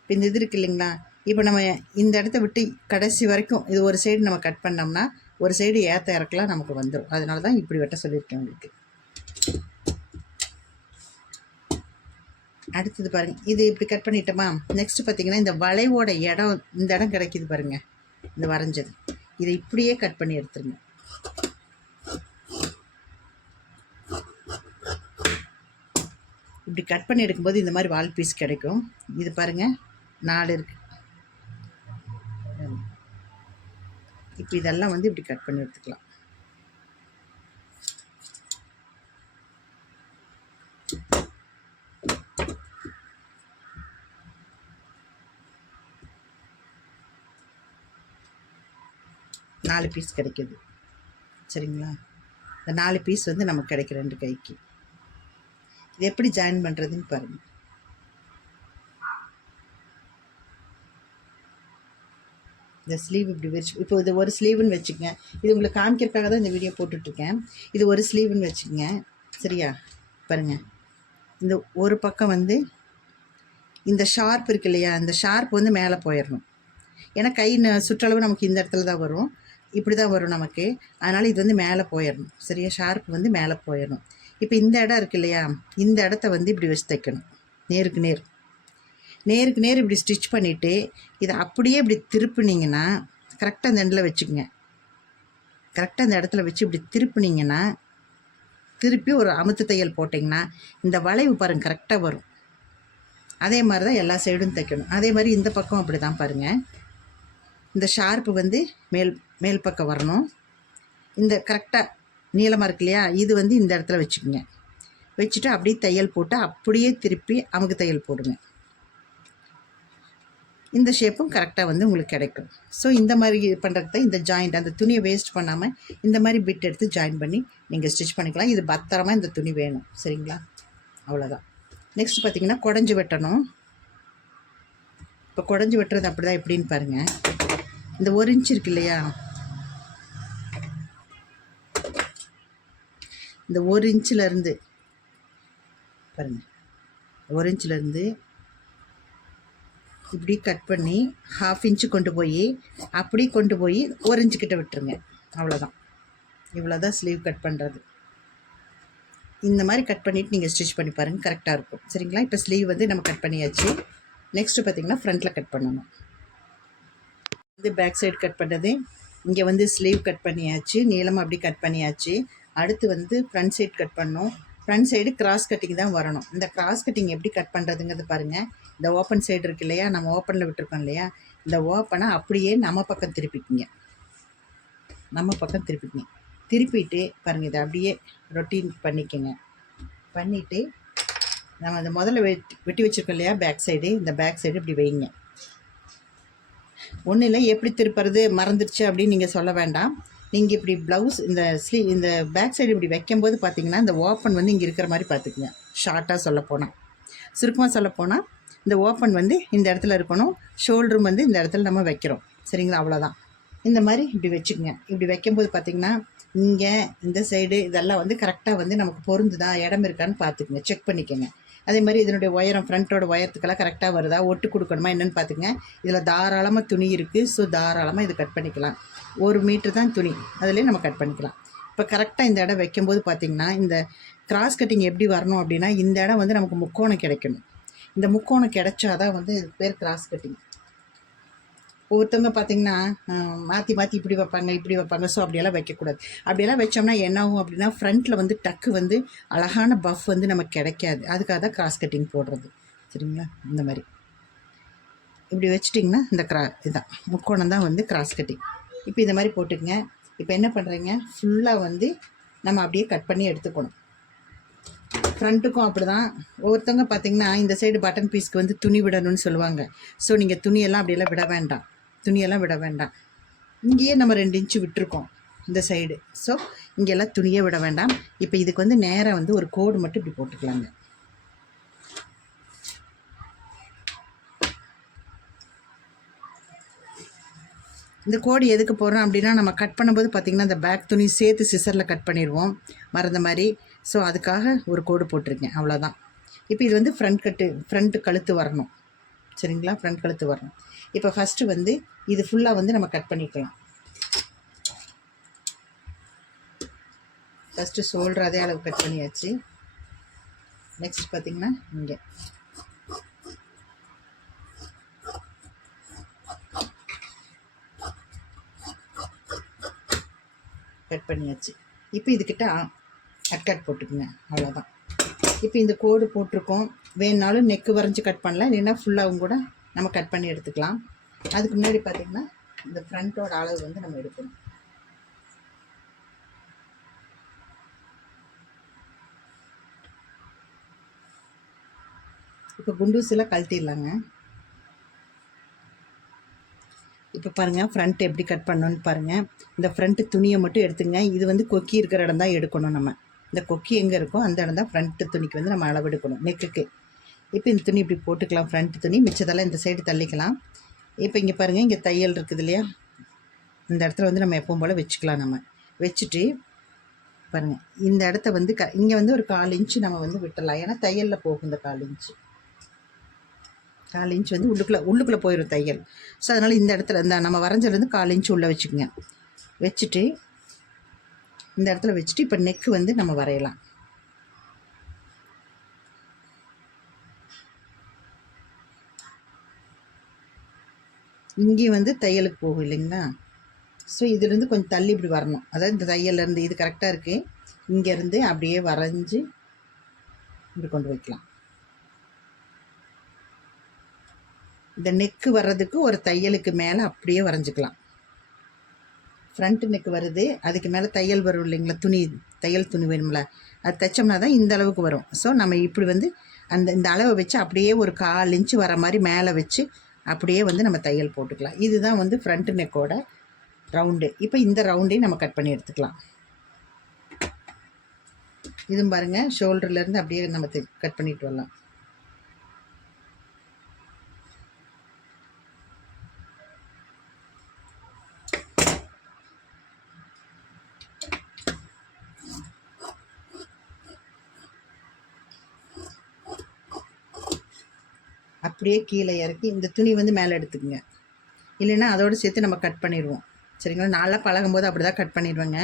இப்போ இந்த இது இருக்குது இல்லைங்களா, இப்போ நம்ம இந்த இடத்த விட்டு கடைசி வரைக்கும் இது ஒரு சைடு நம்ம கட் பண்ணோம்னா ஒரு சைடு ஏற்ற இறக்கலாம் நமக்கு வந்துடும். அதனால தான் இப்படி வெட்ட சொல்லியிருக்கேன் உங்களுக்கு. அடுத்தது பாருங்கள், இது இப்படி கட் பண்ணிட்டோமா. நெக்ஸ்ட்டு பார்த்திங்கன்னா இந்த வளைவோட இடம், இந்த இடம் கிடைக்கிது பாருங்கள், இந்த வரைஞ்சது, இதை இப்படியே கட் பண்ணி எடுத்துருங்க. இப்படி கட் பண்ணி எடுக்கும்போது இந்த மாதிரி வால் பீஸ் கிடைக்கும். இது பாருங்கள் 4 இருக்குது. இப்போ இதெல்லாம் வந்து இப்படி கட் பண்ணி எடுத்துக்கலாம். நாலு பீஸ் கிடைக்கிது, சரிங்களா? இந்த 4 பீஸ் வந்து நமக்கு கிடைக்கும் 2 கைக்கு. இது எப்படி ஜாயின் பண்ணுறதுன்னு பாருங்கள். இந்த ஸ்லீவ் இப்படி வச்சு, இப்போ இது ஒரு ஸ்லீவுன்னு வச்சுக்கங்க. இது உங்களுக்கு காமிக்கிறதுக்காக தான் இந்த வீடியோ போட்டுட்ருக்கேன். இது ஒரு ஸ்லீவுன்னு வச்சுக்கோங்க, சரியா? பாருங்கள், இந்த ஒரு பக்கம் வந்து இந்த ஷார்ப் இருக்கு இல்லையா, இந்த ஷார்ப் வந்து மேலே போயிடணும். ஏன்னா கை சுற்றளவு நமக்கு இந்த இடத்துல தான் வரும், இப்படி தான் வரும் நமக்கு. அதனால் இது வந்து மேலே போயிடணும். சரியா, ஷார்ப் வந்து மேலே போயிடணும். இப்போ இந்த இடம் இருக்குது இல்லையா, இந்த இடத்த வந்து இப்படி வச்சு தைக்கணும். நேருக்கு நேர் நேருக்கு நேர் இப்படி ஸ்டிச் பண்ணிவிட்டு இதை அப்படியே இப்படி திருப்பினீங்கன்னா கரெக்டாக அந்த எண்டில் வச்சுக்கோங்க. கரெக்டாக அந்த இடத்துல வச்சு இப்படி திருப்பினீங்கன்னா, திருப்பி ஒரு அமுத்து தையல் போட்டிங்கன்னா இந்த வளைவு பாருங்கள் கரெக்டாக வரும். அதே மாதிரி தான் எல்லா சைடும் தைக்கணும். அதே மாதிரி இந்த பக்கம் அப்படி தான் பாருங்கள். இந்த ஷார்ப்பு வந்து மேல் பக்கம் வரணும். இந்த கரெக்டாக நீளமாக இருக்கு இல்லையா, இது வந்து இந்த இடத்துல வச்சுக்கோங்க. வச்சுட்டு அப்படியே தையல் போட்டு அப்படியே திருப்பி அமுக்கு தையல் போடுங்க. இந்த ஷேப்பும் கரெக்டாக வந்து உங்களுக்கு கிடைக்கும். ஸோ இந்த மாதிரி பண்ணுறதுக்கு தான் இந்த ஜாயிண்ட், அந்த துணியை வேஸ்ட் பண்ணாமல் இந்த மாதிரி பிட் எடுத்து ஜாயின் பண்ணி நீங்கள் ஸ்டிச் பண்ணிக்கலாம். இது பத்திரமா இந்த துணி வேணும். சரிங்களா, அவ்வளோதான். நெக்ஸ்ட் பார்த்திங்கன்னா குடஞ்சி வெட்டணும். இப்போ குடஞ்சி வெட்டுறது அப்படி தான் எப்படின்னு பாருங்கள். இந்த 1 இன்ச் இருக்கு இல்லையா, இந்த 1 இன்ச்சிலேருந்து பாருங்கள், 1 இன்ச்சிலேருந்து இப்படி கட் பண்ணி 1/2 இன்ச்சு கொண்டு போய் அப்படி கொண்டு போய் 1 இன்ச்சு கிட்ட விட்டுருங்க. அவ்வளோதான். இவ்வளோ தான் ஸ்லீவ் கட் பண்ணுறது. இந்த மாதிரி கட் பண்ணிவிட்டு நீங்கள் ஸ்டிச் பண்ணி பாருங்கள், கரெக்டாக இருக்கும். சரிங்களா, இப்போ ஸ்லீவ் வந்து நம்ம கட் பண்ணியாச்சு. நெக்ஸ்ட்டு பார்த்திங்கன்னா ஃப்ரண்ட்டில் கட் பண்ணணும். இது பேக் சைடு கட் பண்ணது. இங்கே வந்து ஸ்லீவ் கட் பண்ணியாச்சு, நீளமாக அப்படி கட் பண்ணியாச்சு. அடுத்து வந்து ஃப்ரண்ட் சைடு கட் பண்ணோம். ஃப்ரண்ட் சைடு கிராஸ் கட்டிங் தான் வரணும். இந்த கிராஸ் கட்டிங் எப்படி கட் பண்ணுறதுங்கிறது பாருங்கள். இந்த ஓப்பன் சைடு இருக்குது இல்லையா, நம்ம ஓப்பனில் விட்டுருக்கோம் இல்லையா, இந்த ஓப்பனை அப்படியே நம்ம பக்கம் திருப்பிக்கிங்க. நம்ம பக்கம் திருப்பிக்கிங்க. திருப்பிட்டு பாருங்கள், இதை அப்படியே ரொட்டீன் பண்ணிக்கோங்க. பண்ணிவிட்டு நம்ம அதை முதல்ல வெட்டி வச்சுருக்கோம் இல்லையா பேக் சைடு, இந்த பேக் சைடு இப்படி வைங்க. ஒன்றும் இல்லை, எப்படி திருப்புறது மறந்துடுச்சு அப்படின்னு நீங்கள் சொல்ல வேண்டாம். நீங்கள் இப்படி ப்ளவுஸ் இந்த பேக் சைடு இப்படி வைக்கும்போது பார்த்தீங்கன்னா இந்த ஓப்பன் வந்து இங்கே இருக்கிற மாதிரி பார்த்துக்குங்க. ஷார்ட்டாக சொல்லப்போனால், சுருக்கமாக சொல்லப்போனால் இந்த ஓப்பன் வந்து இந்த இடத்துல இருக்கணும். ஷோல்டரும் வந்து இந்த இடத்துல நம்ம வைக்கிறோம். சரிங்களா, அவ்வளோதான். இந்த மாதிரி இப்படி வச்சுக்கோங்க. இப்படி வைக்கும்போது பார்த்திங்கன்னா இங்கே இந்த சைடு இதெல்லாம் வந்து கரெக்டாக வந்து நமக்கு பொருந்துதா, இடம் இருக்கான்னு பார்த்துக்குங்க, செக் பண்ணிக்கோங்க. அதே மாதிரி இதனுடைய உயரம், ஃப்ரண்ட்டோட உயரத்துக்கெல்லாம் கரெக்டாக வருதா, ஒட்டு கொடுக்கணுமா என்னென்னு பார்த்துங்க. இதில் தாராளமாக துணி இருக்குது. ஸோ தாராளமாக இது கட் பண்ணிக்கலாம். 1 மீட்ரு தான் துணி, அதிலே நம்ம கட் பண்ணிக்கலாம். இப்போ கரெக்டாக இந்த இடம் வைக்கும்போது பார்த்திங்கன்னா இந்த கிராஸ் கட்டிங் எப்படி வரணும் அப்படின்னா, இந்த இடம் வந்து நமக்கு முக்கோணம் கிடைக்கணும். இந்த முக்கோணம் கிடைச்சாதான் வந்து இது பேர் கிராஸ் கட்டிங். ஒவ்வொருத்தவங்க பார்த்திங்கன்னா மாற்றி மாற்றி இப்படி வைப்பாங்க. ஸோ அப்படியெல்லாம் வைக்கக்கூடாது. அப்படியெல்லாம் வச்சோம்னா என்ன ஆகும் அப்படின்னா, ஃப்ரண்ட்டில் வந்து டக்கு வந்து அழகான பஃப் வந்து நமக்கு கிடைக்காது. அதுக்காக தான் கிராஸ் கட்டிங் போடுறது. சரிங்களா, இந்த மாதிரி இப்படி வச்சிட்டிங்கன்னா இந்த இதுதான் முக்கோணம் தான் வந்து கிராஸ் கட்டிங். இப்போ இந்த மாதிரி போட்டுக்கங்க. இப்போ என்ன பண்ணுறீங்க, ஃபுல்லாக வந்து நம்ம அப்படியே கட் பண்ணி எடுத்துக்கணும். ஃப்ரண்ட்டுக்கும் அப்படி தான். ஒவ்வொருத்தவங்க பார்த்திங்கன்னா இந்த சைடு பட்டன் பீஸ்க்கு வந்து துணி விடணும்னு சொல்லுவாங்க. ஸோ நீங்கள் துணியெல்லாம் அப்படியெல்லாம் விட வேண்டாம். இங்கேயே நம்ம 2 இன்ச்சு விட்டுருக்கோம் இந்த சைடு. ஸோ இங்கெல்லாம் துணியே விட வேண்டாம். இப்போ இதுக்கு வந்து நேராக வந்து ஒரு கோடு மட்டும் இப்படி போட்டுக்கலாங்க. இந்த கோடு எதுக்கு போடுறோம் அப்படின்னா, நம்ம கட் பண்ணும்போது பார்த்திங்கன்னா இந்த பேக் துணி சேர்த்து சிசரில் கட் பண்ணிடுவோம் மறந்த மாதிரி. ஸோ அதுக்காக ஒரு கோடு போட்டிருக்கேன், அவ்வளோதான். இப்போ இது வந்து ஃப்ரண்ட்டு கழுத்து வரணும். சரிங்களா, ஃப்ரண்ட் கழுத்து வரணும். இப்போ ஃபஸ்ட்டு வந்து இது ஃபுல்லாக வந்து நம்ம கட் பண்ணிக்கலாம். ஃபஸ்ட்டு ஷோல்டர் அதே அளவு கட் பண்ணியாச்சு. நெக்ஸ்ட் பார்த்திங்கன்னா இங்கே கட் பண்ணியாச்சு. இப்போ இதுக்கிட்ட கட் போட்டுக்குங்க, அவ்வளோதான். இப்போ இந்த கோடு போட்டிருக்கோம். வேணுனாலும் நெக்கு வரைஞ்சி கட் பண்ணலாம், இல்லைன்னா ஃபுல்லாகவும் கூட நம்ம கட் பண்ணி எடுத்துக்கலாம். அதுக்கு முன்னாடி பார்த்திங்கன்னா இந்த ஃப்ரண்ட்டோட அளவு வந்து நம்ம எடுக்கணும். இப்போ குண்டூசில் கழட்டிடலாங்க. இப்போ பாருங்கள் ஃப்ரண்ட் எப்படி கட் பண்ணணுன்னு பாருங்கள். இந்த ஃப்ரண்ட்டு துணியை மட்டும் எடுத்துங்க. இது வந்து கொக்கி இருக்கிற இடம் தான் எடுக்கணும். நம்ம இந்த கொக்கி எங்கே இருக்கோ அந்த இடம் தான் ஃப்ரண்ட்டு துணிக்கு வந்து நம்ம அளவு எடுக்கணும், நெக்குக்கு. இப்போ இந்த துணி இப்படி போட்டுக்கலாம், ஃப்ரண்ட் துணி. மிச்சதெல்லாம் இந்த சைடு தள்ளிக்கலாம். இப்போ இங்கே பாருங்கள், இங்கே தையல் இருக்குது இல்லையா, இந்த இடத்துல வந்து நம்ம எப்பவும் போல் வச்சுக்கலாம். நம்ம வச்சுட்டு பாருங்கள் இந்த இடத்த வந்து இங்கே வந்து ஒரு 1/4 இன்ச்சு நம்ம வந்து விட்டுடலாம். ஏன்னா தையலில் போகும் இந்த 1/4 இன்ச்சு. 4 இன்ச் வந்து உள்ளுக்குள்ளே போயிடும் தையல். ஸோ அதனால் இந்த இடத்துல இந்த நம்ம வரைஞ்சதுலேருந்து 4 இன்ச் உள்ளே வச்சுக்கோங்க. வச்சுட்டு இந்த இடத்துல வச்சுட்டு இப்போ நெக்கு வந்து நம்ம வரையலாம். இங்கேயும் வந்து தையலுக்கு போகும் இல்லைங்களா. ஸோ இதுலேருந்து கொஞ்சம் தள்ளி இப்படி வரணும். அதாவது இந்த தையல்லேருந்து இது கரெக்டாக இருக்குது. இங்கேருந்து அப்படியே வரைஞ்சி இப்படி கொண்டு வைக்கலாம். இந்த நெக்கு வர்றதுக்கு ஒரு தையலுக்கு மேலே அப்படியே வரைஞ்சிக்கலாம். ஃப்ரண்ட் நெக்கு வருது, அதுக்கு மேலே தையல் வரும் இல்லைங்களா, தையல் துணி வேணும்ல, அது தைச்சோம்னா தான் இந்த அளவுக்கு வரும். ஸோ நம்ம இப்படி வந்து இந்த அளவை வச்சு அப்படியே ஒரு 1/4 இன்ச்சு வர மாதிரி மேலே வச்சு அப்படியே வந்து நம்ம தையல் போட்டுக்கலாம். இதுதான் வந்து ஃப்ரண்ட் நெக்கோட ரவுண்டு. இப்போ இந்த ரவுண்டையும் நம்ம கட் பண்ணி எடுத்துக்கலாம். இதுவும் பாருங்கள், ஷோல்டர்லேருந்து அப்படியே நம்ம கட் பண்ணிட்டு வரலாம். அப்படியே கீழே இறக்கி இந்த துணி வந்து மேலே எடுத்துக்கோங்க. இல்லைன்னா அதோடு சேர்த்து நம்ம கட் பண்ணிடுவோம். சரிங்களா, நாளாக பழகும்போது அப்படி தான் கட் பண்ணிடுவேங்க.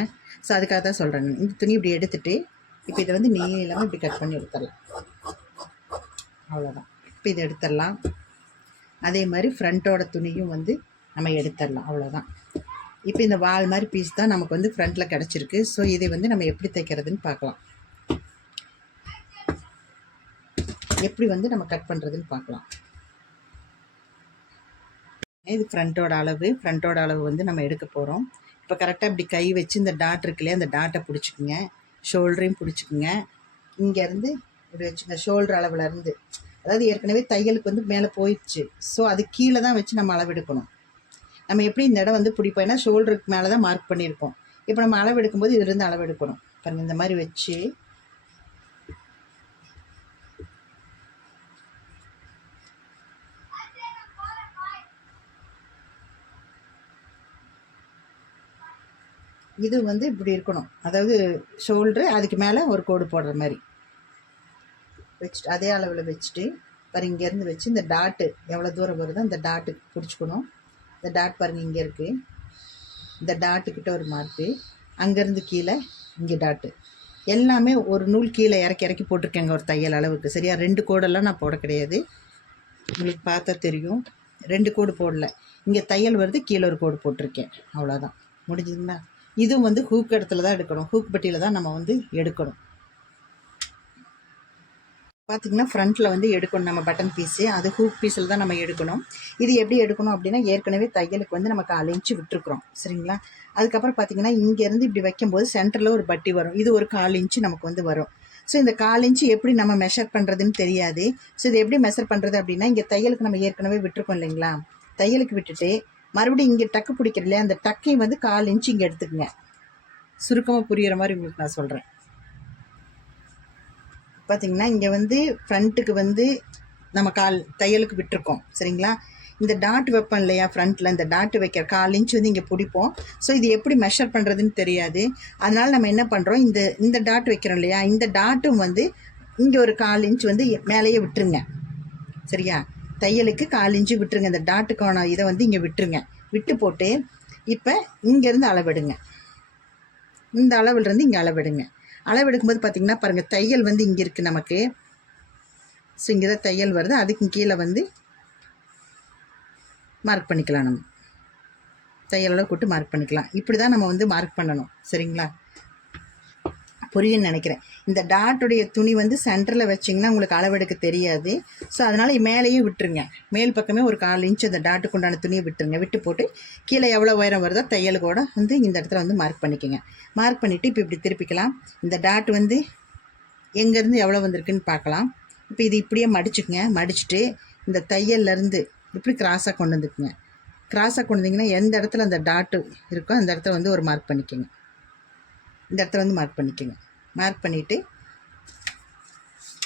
ஸோ அதுக்காக தான் சொல்கிறேங்க. இந்த துணி இப்படி எடுத்துகிட்டு இப்போ இதை வந்து நீளமாக இப்படி கட் பண்ணி எடுத்துடலாம். அவ்வளோதான். இப்போ இதை எடுத்துடலாம். அதே மாதிரி ஃப்ரண்ட்டோட துணியும் வந்து நம்ம எடுத்துடலாம். அவ்வளோதான். இப்போ இந்த வால் மாதிரி பீஸ் தான் நமக்கு வந்து ஃப்ரண்ட்டில் கிடச்சிருக்கு. ஸோ இதை வந்து நம்ம எப்படி தைக்கிறதுன்னு பார்க்கலாம். எப்படி வந்து நம்ம கட் பண்ணுறதுன்னு பார்க்கலாம். இது ஃப்ரண்ட்டோட அளவு வந்து நம்ம எடுக்க போகிறோம். இப்போ கரெக்டாக இப்படி கை வச்சு இந்த டாட் இருக்கு இல்லையா, அந்த டாட்டை பிடிச்சிக்குங்க. ஷோல்டரையும் பிடிச்சிக்குங்க. இங்கேருந்து இப்படி வச்சுங்க. ஷோல்டர் அளவுலேருந்து, அதாவது ஏற்கனவே தையலுக்கு வந்து மேலே போயிடுச்சு. ஸோ அது கீழே தான் வச்சு நம்ம அளவெடுக்கணும். நம்ம எப்படி இந்த இடம் வந்து பிடிப்போம், ஏன்னா ஷோல்டருக்கு மேலே தான் மார்க் பண்ணியிருக்கோம். இப்போ நம்ம அளவெடுக்கும்போது இதுலேருந்து அளவெடுக்கணும். பாருங்கள், இந்த மாதிரி வச்சு இது வந்து இப்படி இருக்கணும். அதாவது ஷோல்ட்ரு அதுக்கு மேலே ஒரு கோடு போடுற மாதிரி வச்சுட்டு அதே அளவில் வச்சுட்டு பாருங்கள், இங்கேருந்து வச்சு இந்த டாட்டு எவ்வளோ தூரம் வருதோ அந்த டாட்டுக்கு பிடிச்சிக்கணும். இந்த டாட் பாருங்கள் இங்கே இருக்குது. இந்த டாட்டுக்கிட்ட ஒரு மார்க்கு, அங்கேருந்து கீழே இங்கே டாட்டு, எல்லாமே ஒரு நூல் கீழே இறக்கி போட்டிருக்கேங்க ஒரு தையல் அளவுக்கு. சரியா, 2 கோடெல்லாம் நான் போட கிடையாது. உங்களுக்கு பார்த்தா தெரியும், 2 கோடு போடல. இங்கே தையல் வருது, கீழே ஒரு கோடு போட்டிருக்கேன். அவ்வளோதான், முடிஞ்சுதுங்களா. இதுவும் வந்து ஹூக் இடத்துல தான் எடுக்கணும். ஹூக் பட்டியில் தான் நம்ம வந்து எடுக்கணும். பார்த்திங்கன்னா ஃப்ரண்ட்டில் வந்து எடுக்கணும் நம்ம பட்டன் பீஸு, அது ஹூக் பீஸில் தான் நம்ம எடுக்கணும். இது எப்படி எடுக்கணும் அப்படின்னா, ஏற்கனவே தையலுக்கு வந்து நம்ம 4 இன்ச்சு விட்டுருக்குறோம். சரிங்களா, அதுக்கப்புறம் பார்த்திங்கன்னா இங்கேருந்து இப்படி வைக்கும்போது சென்டரில் ஒரு பட்டி வரும். இது ஒரு 4 இன்ச்சு நமக்கு வந்து வரும். ஸோ இந்த 4 இன்ச்சு எப்படி நம்ம மெஷர் பண்ணுறதுன்னு தெரியாது. ஸோ இது எப்படி மெஷர் பண்ணுறது அப்படின்னா, இங்கே தையலுக்கு நம்ம ஏற்கனவே விட்டுருக்கோம் இல்லைங்களா, தையலுக்கு விட்டுட்டு மறுபடியும் இங்கே டக்கு பிடிக்கிற இல்லையா, அந்த டக்கை வந்து 4 இன்ச்சு இங்கே எடுத்துக்கங்க. சுருக்கமாக புரிகிற மாதிரி உங்களுக்கு நான் சொல்கிறேன். பார்த்திங்கன்னா இங்கே வந்து ஃப்ரண்ட்டுக்கு வந்து நம்ம தையலுக்கு விட்டுருக்கோம். சரிங்களா, இந்த டாட் வைப்போம் இல்லையா ஃப்ரண்ட்டில், இந்த டாட்டு வைக்கிற 4 இன்ச் வந்து இங்கே பிடிப்போம். ஸோ இது எப்படி மெஷர் பண்ணுறதுன்னு தெரியாது. அதனால் நம்ம என்ன பண்ணுறோம், இந்த டாட் வைக்கிறோம் இல்லையா, இந்த டாட்டும் வந்து இங்கே ஒரு 4 இன்ச் வந்து மேலேயே விட்டுருங்க. சரியா, தையலுக்கு 4 இன்ச்சு விட்டுருங்க. இந்த டாட்டுக்கான இதை வந்து இங்கே விட்டுருங்க. விட்டு போட்டு இப்போ இங்கேருந்து அளவெடுங்க. இந்த அளவுலேருந்து இங்கே அளவெடுங்க. அளவெடுக்கும்போது பார்த்திங்கன்னா பாருங்கள், தையல் வந்து இங்கே இருக்குது நமக்கு. ஸோ இங்கே தான் தையல் வருது, அதுக்கு கீழே வந்து மார்க் பண்ணிக்கலாம். நம்ம தையலோட கூட்டு மார்க் பண்ணிக்கலாம். இப்படி தான் நம்ம வந்து மார்க் பண்ணணும். சரிங்களா, புரியுன்னு நினைக்கிறேன். இந்த டாட்டுடைய துணி வந்து சென்டரில் வச்சிங்கன்னா உங்களுக்கு அளவெடுக்க தெரியாது. ஸோ அதனால் மேலேயே விட்டுருங்க. மேல் பக்கமே ஒரு 4 இன்ச்சு அந்த டாட்டுக்கு உண்டான துணியை விட்டுருங்க. விட்டு போட்டு கீழே எவ்வளோ உயரம் வருதோ தையலுக்கூட வந்து இந்த இடத்துல வந்து மார்க் பண்ணிக்கோங்க. மார்க் பண்ணிவிட்டு இப்போ இப்படி திருப்பிக்கலாம். இந்த டாட் வந்து எங்கேருந்து எவ்வளோ வந்திருக்குன்னு பார்க்கலாம். இப்போ இது இப்படியே மடிச்சுக்குங்க. மடிச்சுட்டு இந்த தையல்லேருந்து இப்படி கிராஸாக கொண்டு வந்துக்குங்க. கிராஸாக கொண்டு வந்தீங்கன்னா எந்த இடத்துல அந்த டாட்டு இருக்கோ அந்த இடத்துல வந்து ஒரு மார்க் பண்ணிக்கோங்க. இந்த இடத்துல வந்து மார்க் பண்ணிக்கோங்க. மார்க் பண்ணிவிட்டு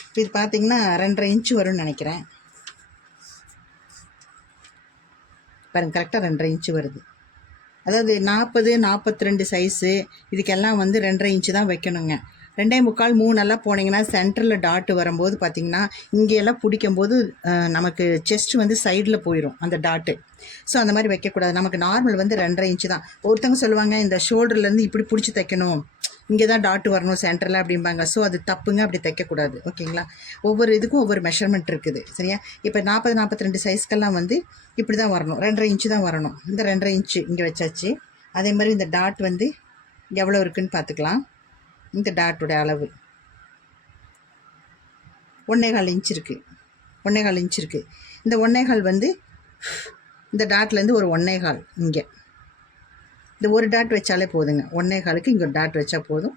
இப்போ இது பார்த்திங்கன்னா 2.5 இன்ச்சு வரும்னு நினைக்கிறேன். பாருங்கள், கரெக்டாக 2.5 இன்ச்சு வருது. அதாவது 40, 42 சைஸு இதுக்கெல்லாம் வந்து 2.5 இன்ச்சு தான் வைக்கணுங்க. 2.25 3 போனீங்கன்னா சென்டரில் டாட்டு வரும்போது பார்த்தீங்கன்னா இங்கெல்லாம் பிடிக்கும்போது நமக்கு செஸ்ட் வந்து சைடில் போயிடும் அந்த டாட்டு. ஸோ அந்த மாதிரி வைக்கக்கூடாது. நமக்கு நார்மல் வந்து 2.5 இன்ச்சு தான். ஒருத்தவங்க சொல்லுவாங்க இந்த ஷோல்டர்லேருந்து இப்படி பிடிச்சி தைக்கணும், இங்கே தான் டாட்டு வரணும் சென்டரில் அப்படிம்பாங்க. ஸோ அது தப்புங்க, அப்படி தைக்கக்கூடாது. ஓகேங்களா? ஒவ்வொரு இதுக்கும் ஒவ்வொரு மெஷர்மெண்ட் இருக்குது. சரியா? இப்போ 40 42 சைஸ்க்கெல்லாம் வந்து இப்படி தான் வரணும், 2.5 இன்ச்சு தான் வரணும். இந்த 2.5 இன்ச்சு இங்கே வச்சாச்சு. அதே மாதிரி இந்த டாட் வந்து எவ்வளோ இருக்குதுன்னு பார்த்துக்கலாம். இந்த டாட்டோட அளவு 1.25 இன்ச் இருக்குது. 1.25 இன்ச் இருக்குது. இந்த 1.25 வந்து இந்த டாட்லேருந்து ஒரு 1.25 இங்கே இந்த ஒரு டாட் வச்சாலே போதுங்க. 1.25க்கு இங்கே ஒரு டாட் வச்சா போதும்.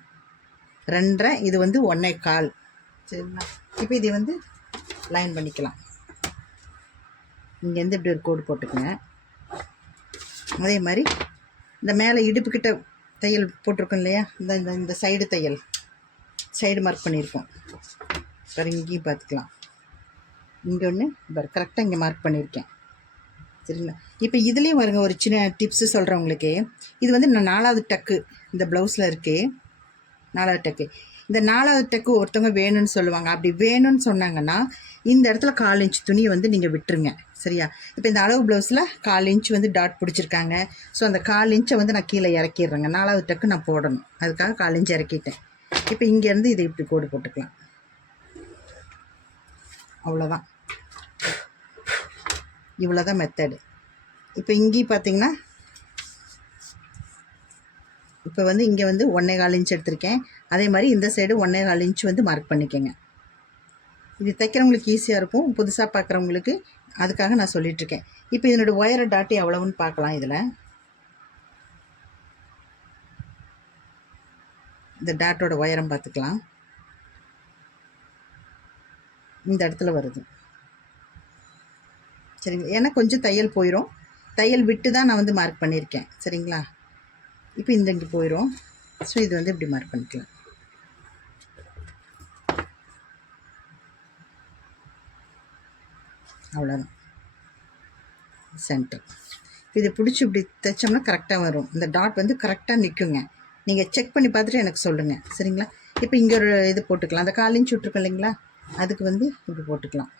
2.5 இது வந்து 1.25. சரிங்களா? இப்போ இதை வந்து லைன் பண்ணிக்கலாம். இங்கேருந்து இப்படி ஒரு கோடு போட்டுக்கோங்க. அதே மாதிரி இந்த மேலே இடுப்புக்கிட்ட தையல் போட்டிருக்கோம் இல்லையா, இந்த சைடு தையல், சைடு மார்க் பண்ணியிருக்கோம். வேறு இங்கேயும் பார்த்துக்கலாம். இங்கே ஒன்று கரெக்டாக இங்கே மார்க் பண்ணியிருக்கேன். சரிங்களா? இப்போ இதுலேயும் வருங்க ஒரு சின்ன டிப்ஸு சொல்கிறவங்களுக்கு. இது வந்து நான் 4வது டக்கு இந்த ப்ளவுஸில் இருக்குது. 4வது டக்கு. இந்த 4வது டக்கு ஒருத்தவங்க வேணும்னு சொல்லுவாங்க. அப்படி வேணும்னு சொன்னாங்கன்னா இந்த இடத்துல 1/4 இன்ச் துணியை வந்து நீங்கள் விட்டுருங்க. சரியா? இப்போ இந்த அளவு ப்ளவுஸில் 1/4 இன்ச் வந்து டாட் பிடிச்சிருக்காங்க. ஸோ அந்த 1/4 இன்ச்சை வந்து நான் கீழே இறக்கிடுறேங்க. 4வது டக்கு நான் போடணும், அதுக்காக 1/4 இன்ச் இறக்கிட்டேன். இப்போ இங்கேருந்து இதை இப்படி கோடு போட்டுக்கலாம். அவ்வளோதான். இவ்வளோ தான் மெத்தடு. இப்போ இங்கேயும் பார்த்தீங்கன்னா இப்போ வந்து இங்கே வந்து 1.25 இன்ச் எடுத்திருக்கேன். அதே மாதிரி இந்த சைடு 1.25 இன்ச் வந்து மார்க் பண்ணிக்கோங்க. இது தைக்கிறவங்களுக்கு ஈஸியாக இருக்கும், புதுசாக பார்க்குறவங்களுக்கு. அதுக்காக நான் சொல்லிகிட்ருக்கேன். இப்போ இதனோட ஒயரை டாட்டு எவ்வளவுன்னு பார்க்கலாம். இதில் இந்த டாட்டோட ஒயரம் பார்த்துக்கலாம். இந்த இடத்துல வருது. சரிங்களா? ஏன்னா கொஞ்சம் தையல் போயிடும். தையல் விட்டு தான் நான் வந்து மார்க் பண்ணியிருக்கேன். சரிங்களா? இப்போ இந்த இங்கே போயிடும். ஸோ இது வந்து இப்படி மார்க் பண்ணிக்கலாம். அவ்வளோதான் சென்டர். இதை பிடிச்சி இப்படி தைச்சோம்னா கரெக்டாக வரும். இந்த டாட் வந்து கரெக்டாக நிற்குங்க. நீங்கள் செக் பண்ணி பார்த்துட்டு எனக்கு சொல்லுங்கள். சரிங்களா? இப்போ இங்கே ஒரு இது போட்டுக்கலாம். அந்த 1/4 இன்ச் விட்ருக்கோம் இல்லைங்களா, அதுக்கு வந்து இப்படி போட்டுக்கலாம்.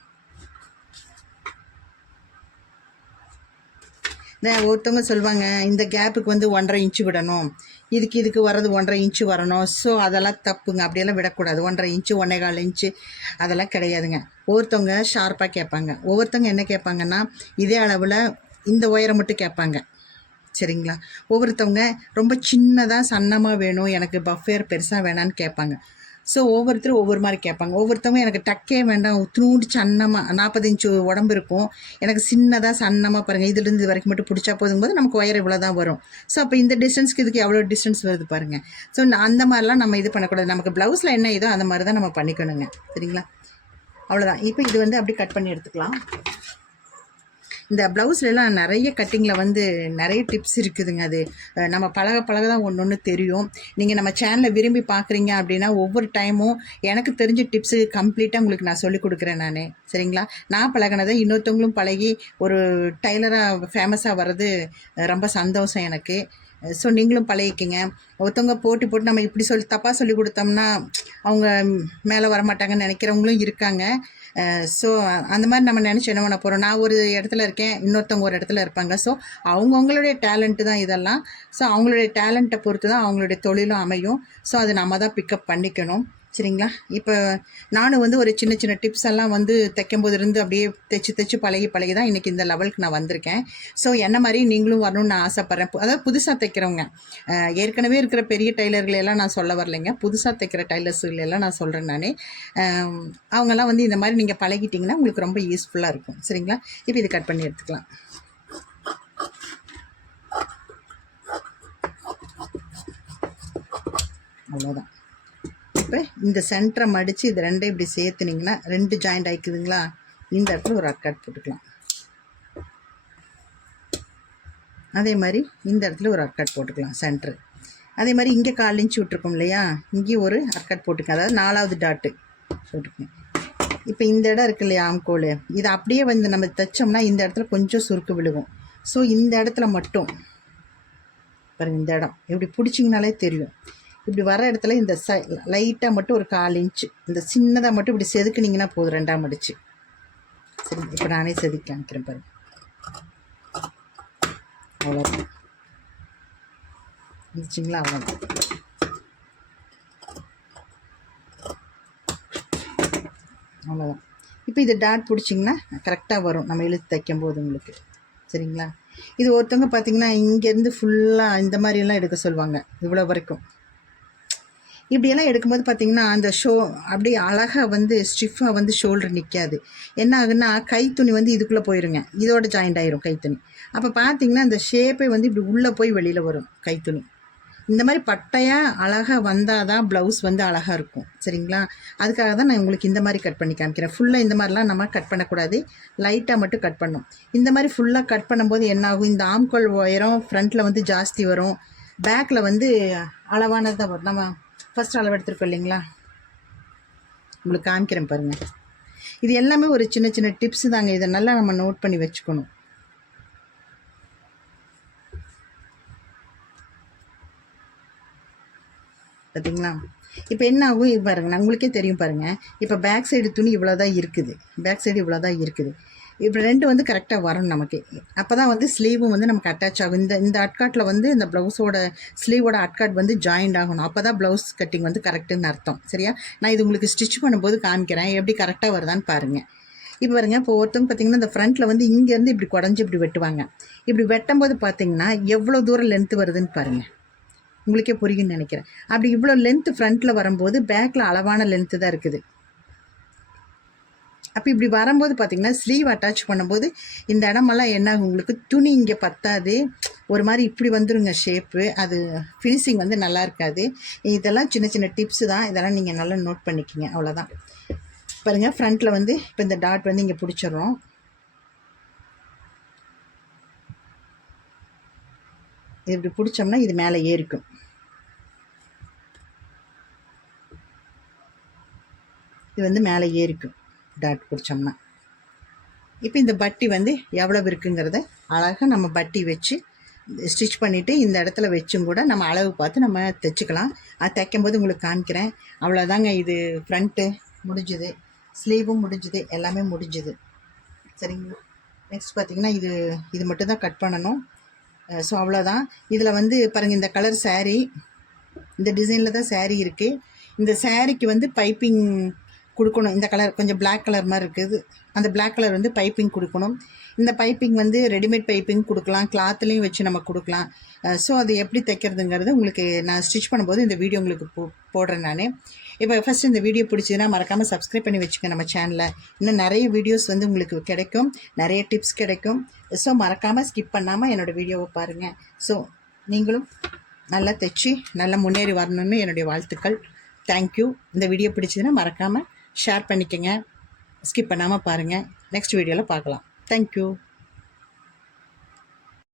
இந்த ஒருத்தவங்க சொல்லுவாங்க இந்த கேப்புக்கு வந்து 1.5 இன்ச்சு விடணும், இதுக்கு வர்றது 1.5 இன்ச்சு வரணும். ஸோ அதெல்லாம் தப்புங்க. அப்படியெல்லாம் விடக்கூடாது. 1.5 இன்ச்சு 1.25 இன்ச்சு அதெல்லாம் கிடையாதுங்க. ஒவ்வொருத்தவங்க ஷார்ப்பாக கேட்பாங்க, ஒவ்வொருத்தவங்க என்ன கேட்பாங்கன்னா இதே அளவில் இந்த உயரம் மட்டும் கேட்பாங்க. சரிங்களா? ஒவ்வொருத்தவங்க ரொம்ப சின்னதாக சன்னமாக வேணும், எனக்கு பஃபேர் பெருசாக வேணான்னு கேட்பாங்க. ஸோ ஒவ்வொருத்தரும் ஒவ்வொரு மாதிரி கேட்பாங்க. ஒவ்வொருத்தவங்க எனக்கு டக்கே வேண்டாம், உத்துணூண்டு சன்னமாக 40 இன்ச்சு உடம்பு இருக்கும், எனக்கு சின்னதாக சன்னமாக பாருங்கள், இதுலேருந்து இது வரைக்கும் மட்டும் பிடிச்சா போதும்போது நமக்கு ஒயர் இவ்வளோ தான் வரும். ஸோ அப்போ இந்த டிஸ்டன்ஸ்க்கு இதுக்கு எவ்வளோ டிஸ்டன்ஸ் வருது பாருங்கள். ஸோ அந்த மாதிரிலாம் நம்ம இது பண்ணக்கூடாது. நமக்கு ப்ளவுஸில் என்ன இதோ அந்த மாதிரி தான் நம்ம பண்ணிக்கணுங்க. சரிங்களா? அவ்வளோதான். இப்போ இது வந்து அப்படி கட் பண்ணி எடுத்துக்கலாம். இந்த ப்ளவுஸ்லாம் நிறைய கட்டிங்கில் வந்து நிறைய டிப்ஸ் இருக்குதுங்க. அது நம்ம பழக தான் ஒன்று தெரியும். நீங்கள் நம்ம சேனலை விரும்பி பார்க்குறீங்க அப்படின்னா ஒவ்வொரு டைமும் எனக்கு தெரிஞ்ச டிப்ஸு கம்ப்ளீட்டாக உங்களுக்கு நான் சொல்லிக் கொடுக்குறேன் நான். சரிங்களா? நான் பழகினதை இன்னொருத்தவங்களும் பழகி ஒரு டைலராக ஃபேமஸாக வர்றது ரொம்ப சந்தோஷம் எனக்கு. ஸோ நீங்களும் பழகிக்கிங்க. ஒருத்தவங்க போட்டு நம்ம இப்படி தப்பாக சொல்லி கொடுத்தோம்னா அவங்க மேலே வரமாட்டாங்கன்னு நினைக்கிறவங்களும் இருக்காங்க. ஸோ அந்த மாதிரி நம்ம நினச்சி என்ன பண்ண போகிறோம், நான் ஒரு இடத்துல இருக்கேன், இன்னொருத்தவங்க ஒரு இடத்துல இருப்பாங்க. ஸோ அவங்கவுங்களுடைய டேலண்ட்டு தான் இதெல்லாம். ஸோ அவங்களுடைய டேலண்ட்டை பொறுத்து தான் அவங்களுடைய தொழிலும் அமையும். ஸோ அதை நம்ம தான் பிக்கப் பண்ணிக்கணும். சரிங்களா? இப்போ நானும் வந்து ஒரு சின்ன சின்ன டிப்ஸ் எல்லாம் வந்து தைக்கும்போது இருந்து அப்படியே தைச்சு பழகி தான் இன்றைக்கி இந்த லெவலுக்கு நான் வந்திருக்கேன். ஸோ என்ன மாதிரி நீங்களும் வரணும்னு நான் ஆசைப்பட்றேன். அதாவது புதுசாக தைக்கிறவங்க, ஏற்கனவே இருக்கிற பெரிய டைலர்களெல்லாம் நான் சொல்ல வரலைங்க, புதுசாக தைக்கிற டைலர்ஸுகளெல்லாம் நான் சொல்கிறேன் நான். அவங்கெல்லாம் வந்து இந்த மாதிரி நீங்கள் பழகிட்டிங்கன்னா உங்களுக்கு ரொம்ப யூஸ்ஃபுல்லாக இருக்கும். சரிங்களா? இப்போ இது கட் பண்ணி எடுத்துக்கலாம். அவ்வளோதான். இப்போ இந்த சென்டரை மடித்து இது ரெண்டே இப்படி சேர்த்துனிங்கன்னா 2 ஜாயிண்ட் ஆகிக்குதுங்களா, இந்த இடத்துல ஒரு அர்க்காட் போட்டுக்கலாம். அதே மாதிரி இந்த இடத்துல ஒரு அர்க்காட் போட்டுக்கலாம் சென்ட்ரு. அதே மாதிரி இங்கே 1/4 இன்ச் விட்டுருக்கோம் இல்லையா, இங்கேயும் ஒரு அர்க்காட் போட்டுக்கலாம். அதாவது 4வது டாட்டு போட்டுக்கோங்க. இப்போ இந்த இடம் இருக்கு இல்லையா ஆம்கோல், இதை அப்படியே வந்து நம்ம தைச்சோம்னா இந்த இடத்துல கொஞ்சம் சுருக்கு விழுகும். ஸோ இந்த இடத்துல மட்டும் பாருங்கள், இந்த இடம் இப்படி பிடிச்சிங்கனாலே தெரியும். இப்படி வர இடத்துல இந்த லைட்டாக மட்டும் ஒரு 1/4 இன்ச்சு இந்த சின்னதாக மட்டும் இப்படி செதுக்குனிங்கன்னா போதும் 2ஆக மடிச்சு. சரி, இப்போ நானே செதுக்கி காமிக்கிறேன் பாருங்க. அவ்வளோதான் இருந்துச்சுங்களா? அவ்வளோதான். அவ்வளோதான். இப்போ இது டாட் பிடிச்சிங்கன்னா கரெக்டாக வரும் நம்ம இழுத்து தைக்கும் போது உங்களுக்கு. சரிங்களா? இது ஒருத்தவங்க பார்த்தீங்கன்னா இங்கேருந்து ஃபுல்லாக இந்த மாதிரியெல்லாம் எடுக்க சொல்லுவாங்க. இவ்வளோ வரைக்கும் இப்படியெல்லாம் எடுக்கும்போது பார்த்தீங்கன்னா அந்த அப்படியே அழகாக வந்து ஸ்டிஃபாக வந்து ஷோல்டர் நிற்காது. என்ன ஆகுன்னா கைத்துணி வந்து இதுக்குள்ளே போயிருங்க, இதோட ஜாயிண்ட் ஆயிரும் கைத்துணி. அப்போ பார்த்தீங்கன்னா அந்த ஷேப்பே வந்து இப்படி உள்ளே போய் வெளியில் வரும் கைத்துணி. இந்த மாதிரி பட்டையாக அழகாக வந்தால் தான் ப்ளவுஸ் வந்து அழகாக இருக்கும். சரிங்களா? அதுக்காக தான் நான் உங்களுக்கு இந்த மாதிரி கட் பண்ணி காமிக்கிறேன். ஃபுல்லாக இந்த மாதிரிலாம் நம்ம கட் பண்ணக்கூடாது, லைட்டாக மட்டும் கட் பண்ணணும். இந்த மாதிரி ஃபுல்லாக கட் பண்ணும்போது என்னாகும், இந்த ஆம்கோல் உயரம் ஃப்ரண்ட்டில் வந்து ஜாஸ்தி வரும், பேக்கில் வந்து அளவானதாக வரும். நம்ம ஃபஸ்ட் அளவு எடுத்துருக்கோம் இல்லைங்களா? உங்களுக்கு காமிக்கிறேன் பாருங்கள். இது எல்லாமே ஒரு சின்ன சின்ன டிப்ஸு தாங்க. இதை நல்லா நம்ம நோட் பண்ணி வச்சுக்கணும். பார்த்தீங்களா? இப்போ என்ன ஆகும் பாருங்கள், நான் உங்களுக்கே தெரியும் பாருங்கள். இப்போ பேக் சைடு துணி இவ்வளோ தான் இருக்குது, பேக் சைடு இவ்வளோ தான் இருக்குது. இப்போ 2 வந்து கரெக்டாக வரணும் நமக்கு. அப்போ தான் வந்து ஸ்லீவும் வந்து நமக்கு அட்டாச் ஆகும். இந்த அட்காட்டில் வந்து இந்த ப்ளவுஸோட ஸ்லீவோட அட்காட் வந்து ஜாயிண்ட் ஆகணும். அப்போ தான் ப்ளவுஸ் கட்டிங் வந்து கரெக்டுன்னு அர்த்தம். சரியா? நான் இது உங்களுக்கு ஸ்டிச் பண்ணும்போது காமிக்கிறேன், எப்படி கரெக்டாக வருதான்னு பாருங்கள். இப்போ பாருங்கள், இப்போ ஒருத்தவங்க பார்த்திங்கன்னா இந்த ஃப்ரண்ட்டில் வந்து இங்கேருந்து இப்படி குடஞ்சி இப்படி வெட்டுவாங்க. இப்படி வெட்டும்போது பார்த்திங்கன்னா எவ்வளோ தூரம் லென்த்து வருதுன்னு பாருங்கள். உங்களுக்கே புரியுன்னு நினைக்கிறேன். அப்படி இவ்வளோ லென்த்து ஃப்ரண்ட்டில் வரும்போது பேக்கில் அளவான லென்த்து தான் இருக்குது. அப்போ இப்படி வரும்போது பார்த்திங்கன்னா ஸ்லீவ் அட்டாச் பண்ணும்போது இந்த இடமெல்லாம் என்ன ஆகும், உங்களுக்கு துணி இங்கே பத்தாது, ஒரு மாதிரி இப்படி வந்துடுங்க ஷேப்பு. அது ஃபினிஷிங் வந்து நல்லா இருக்காது. இதெல்லாம் சின்ன சின்ன டிப்ஸு தான், இதெல்லாம் நீங்கள் நல்லா நோட் பண்ணிக்கிங்க. அவ்வளோதான். பாருங்கள், ஃப்ரண்ட்டில் வந்து இப்போ இந்த டாட் வந்து இங்கே பிடிச்சிடுறோம். இது இப்படி பிடிச்சோம்னா இது மேலே ஏறிக்கும். இது வந்து மேலே ஏறிக்கும் டாட் பிடிச்சோம்னா. இப்போ இந்த பட்டி வந்து எவ்வளோ இருக்குங்கிறத அழகாக நம்ம பட்டி வச்சு ஸ்டிச் பண்ணிவிட்டு இந்த இடத்துல வச்சும் கூட நம்ம அளவு பார்த்து நம்ம தைச்சிக்கலாம். அது தைக்கும்போது உங்களுக்கு காமிக்கிறேன். அவ்வளோதாங்க. இது ஃப்ரண்ட்டு முடிஞ்சுது, ஸ்லீவும் முடிஞ்சுது, எல்லாமே முடிஞ்சுது. சரிங்களா? நெக்ஸ்ட் பார்த்திங்கன்னா இது மட்டும் தான் கட் பண்ணணும். ஸோ அவ்வளோதான். இதில் வந்து பாருங்கள், இந்த கலர் சாரீ, இந்த டிசைனில் தான் சாரீ இருக்குது. இந்த சாரீக்கு வந்து பைப்பிங் கொடுக்கணும். இந்த கலர் கொஞ்சம் பிளாக் கலர் மாதிரி இருக்குது, அந்த பிளாக் கலர் வந்து பைப்பிங் கொடுக்கணும். இந்த பைப்பிங் வந்து ரெடிமேட் பைப்பிங் கொடுக்கலாம், கிளாத்லேயும் வச்சு நம்ம கொடுக்கலாம். ஸோ அது எப்படி தைக்கிறதுங்கிறது உங்களுக்கு நான் ஸ்டிச் பண்ணும்போது இந்த வீடியோ உங்களுக்கு போடுறேன் நான். இப்போ ஃபஸ்ட்டு இந்த வீடியோ பிடிச்சதுன்னா மறக்காமல் சப்ஸ்கிரைப் பண்ணி வச்சுக்க நம்ம சேனலில். இன்னும் நிறைய வீடியோஸ் வந்து உங்களுக்கு கிடைக்கும், நிறைய டிப்ஸ் கிடைக்கும். ஸோ மறக்காமல் ஸ்கிப் பண்ணாமல் என்னோடய வீடியோவை பாருங்கள். ஸோ நீங்களும் நல்லா தைச்சி நல்லா முன்னேறி வரணும்னு என்னுடைய வாழ்த்துக்கள். தேங்க்யூ. இந்த வீடியோ பிடிச்சதுன்னா மறக்காமல் ஷேர் பண்ணிக்கங்க, ஸ்கிப் பண்ணாமல் பாருங்கள். நெக்ஸ்ட் வீடியோவில் பார்க்கலாம். தேங்க்யூ.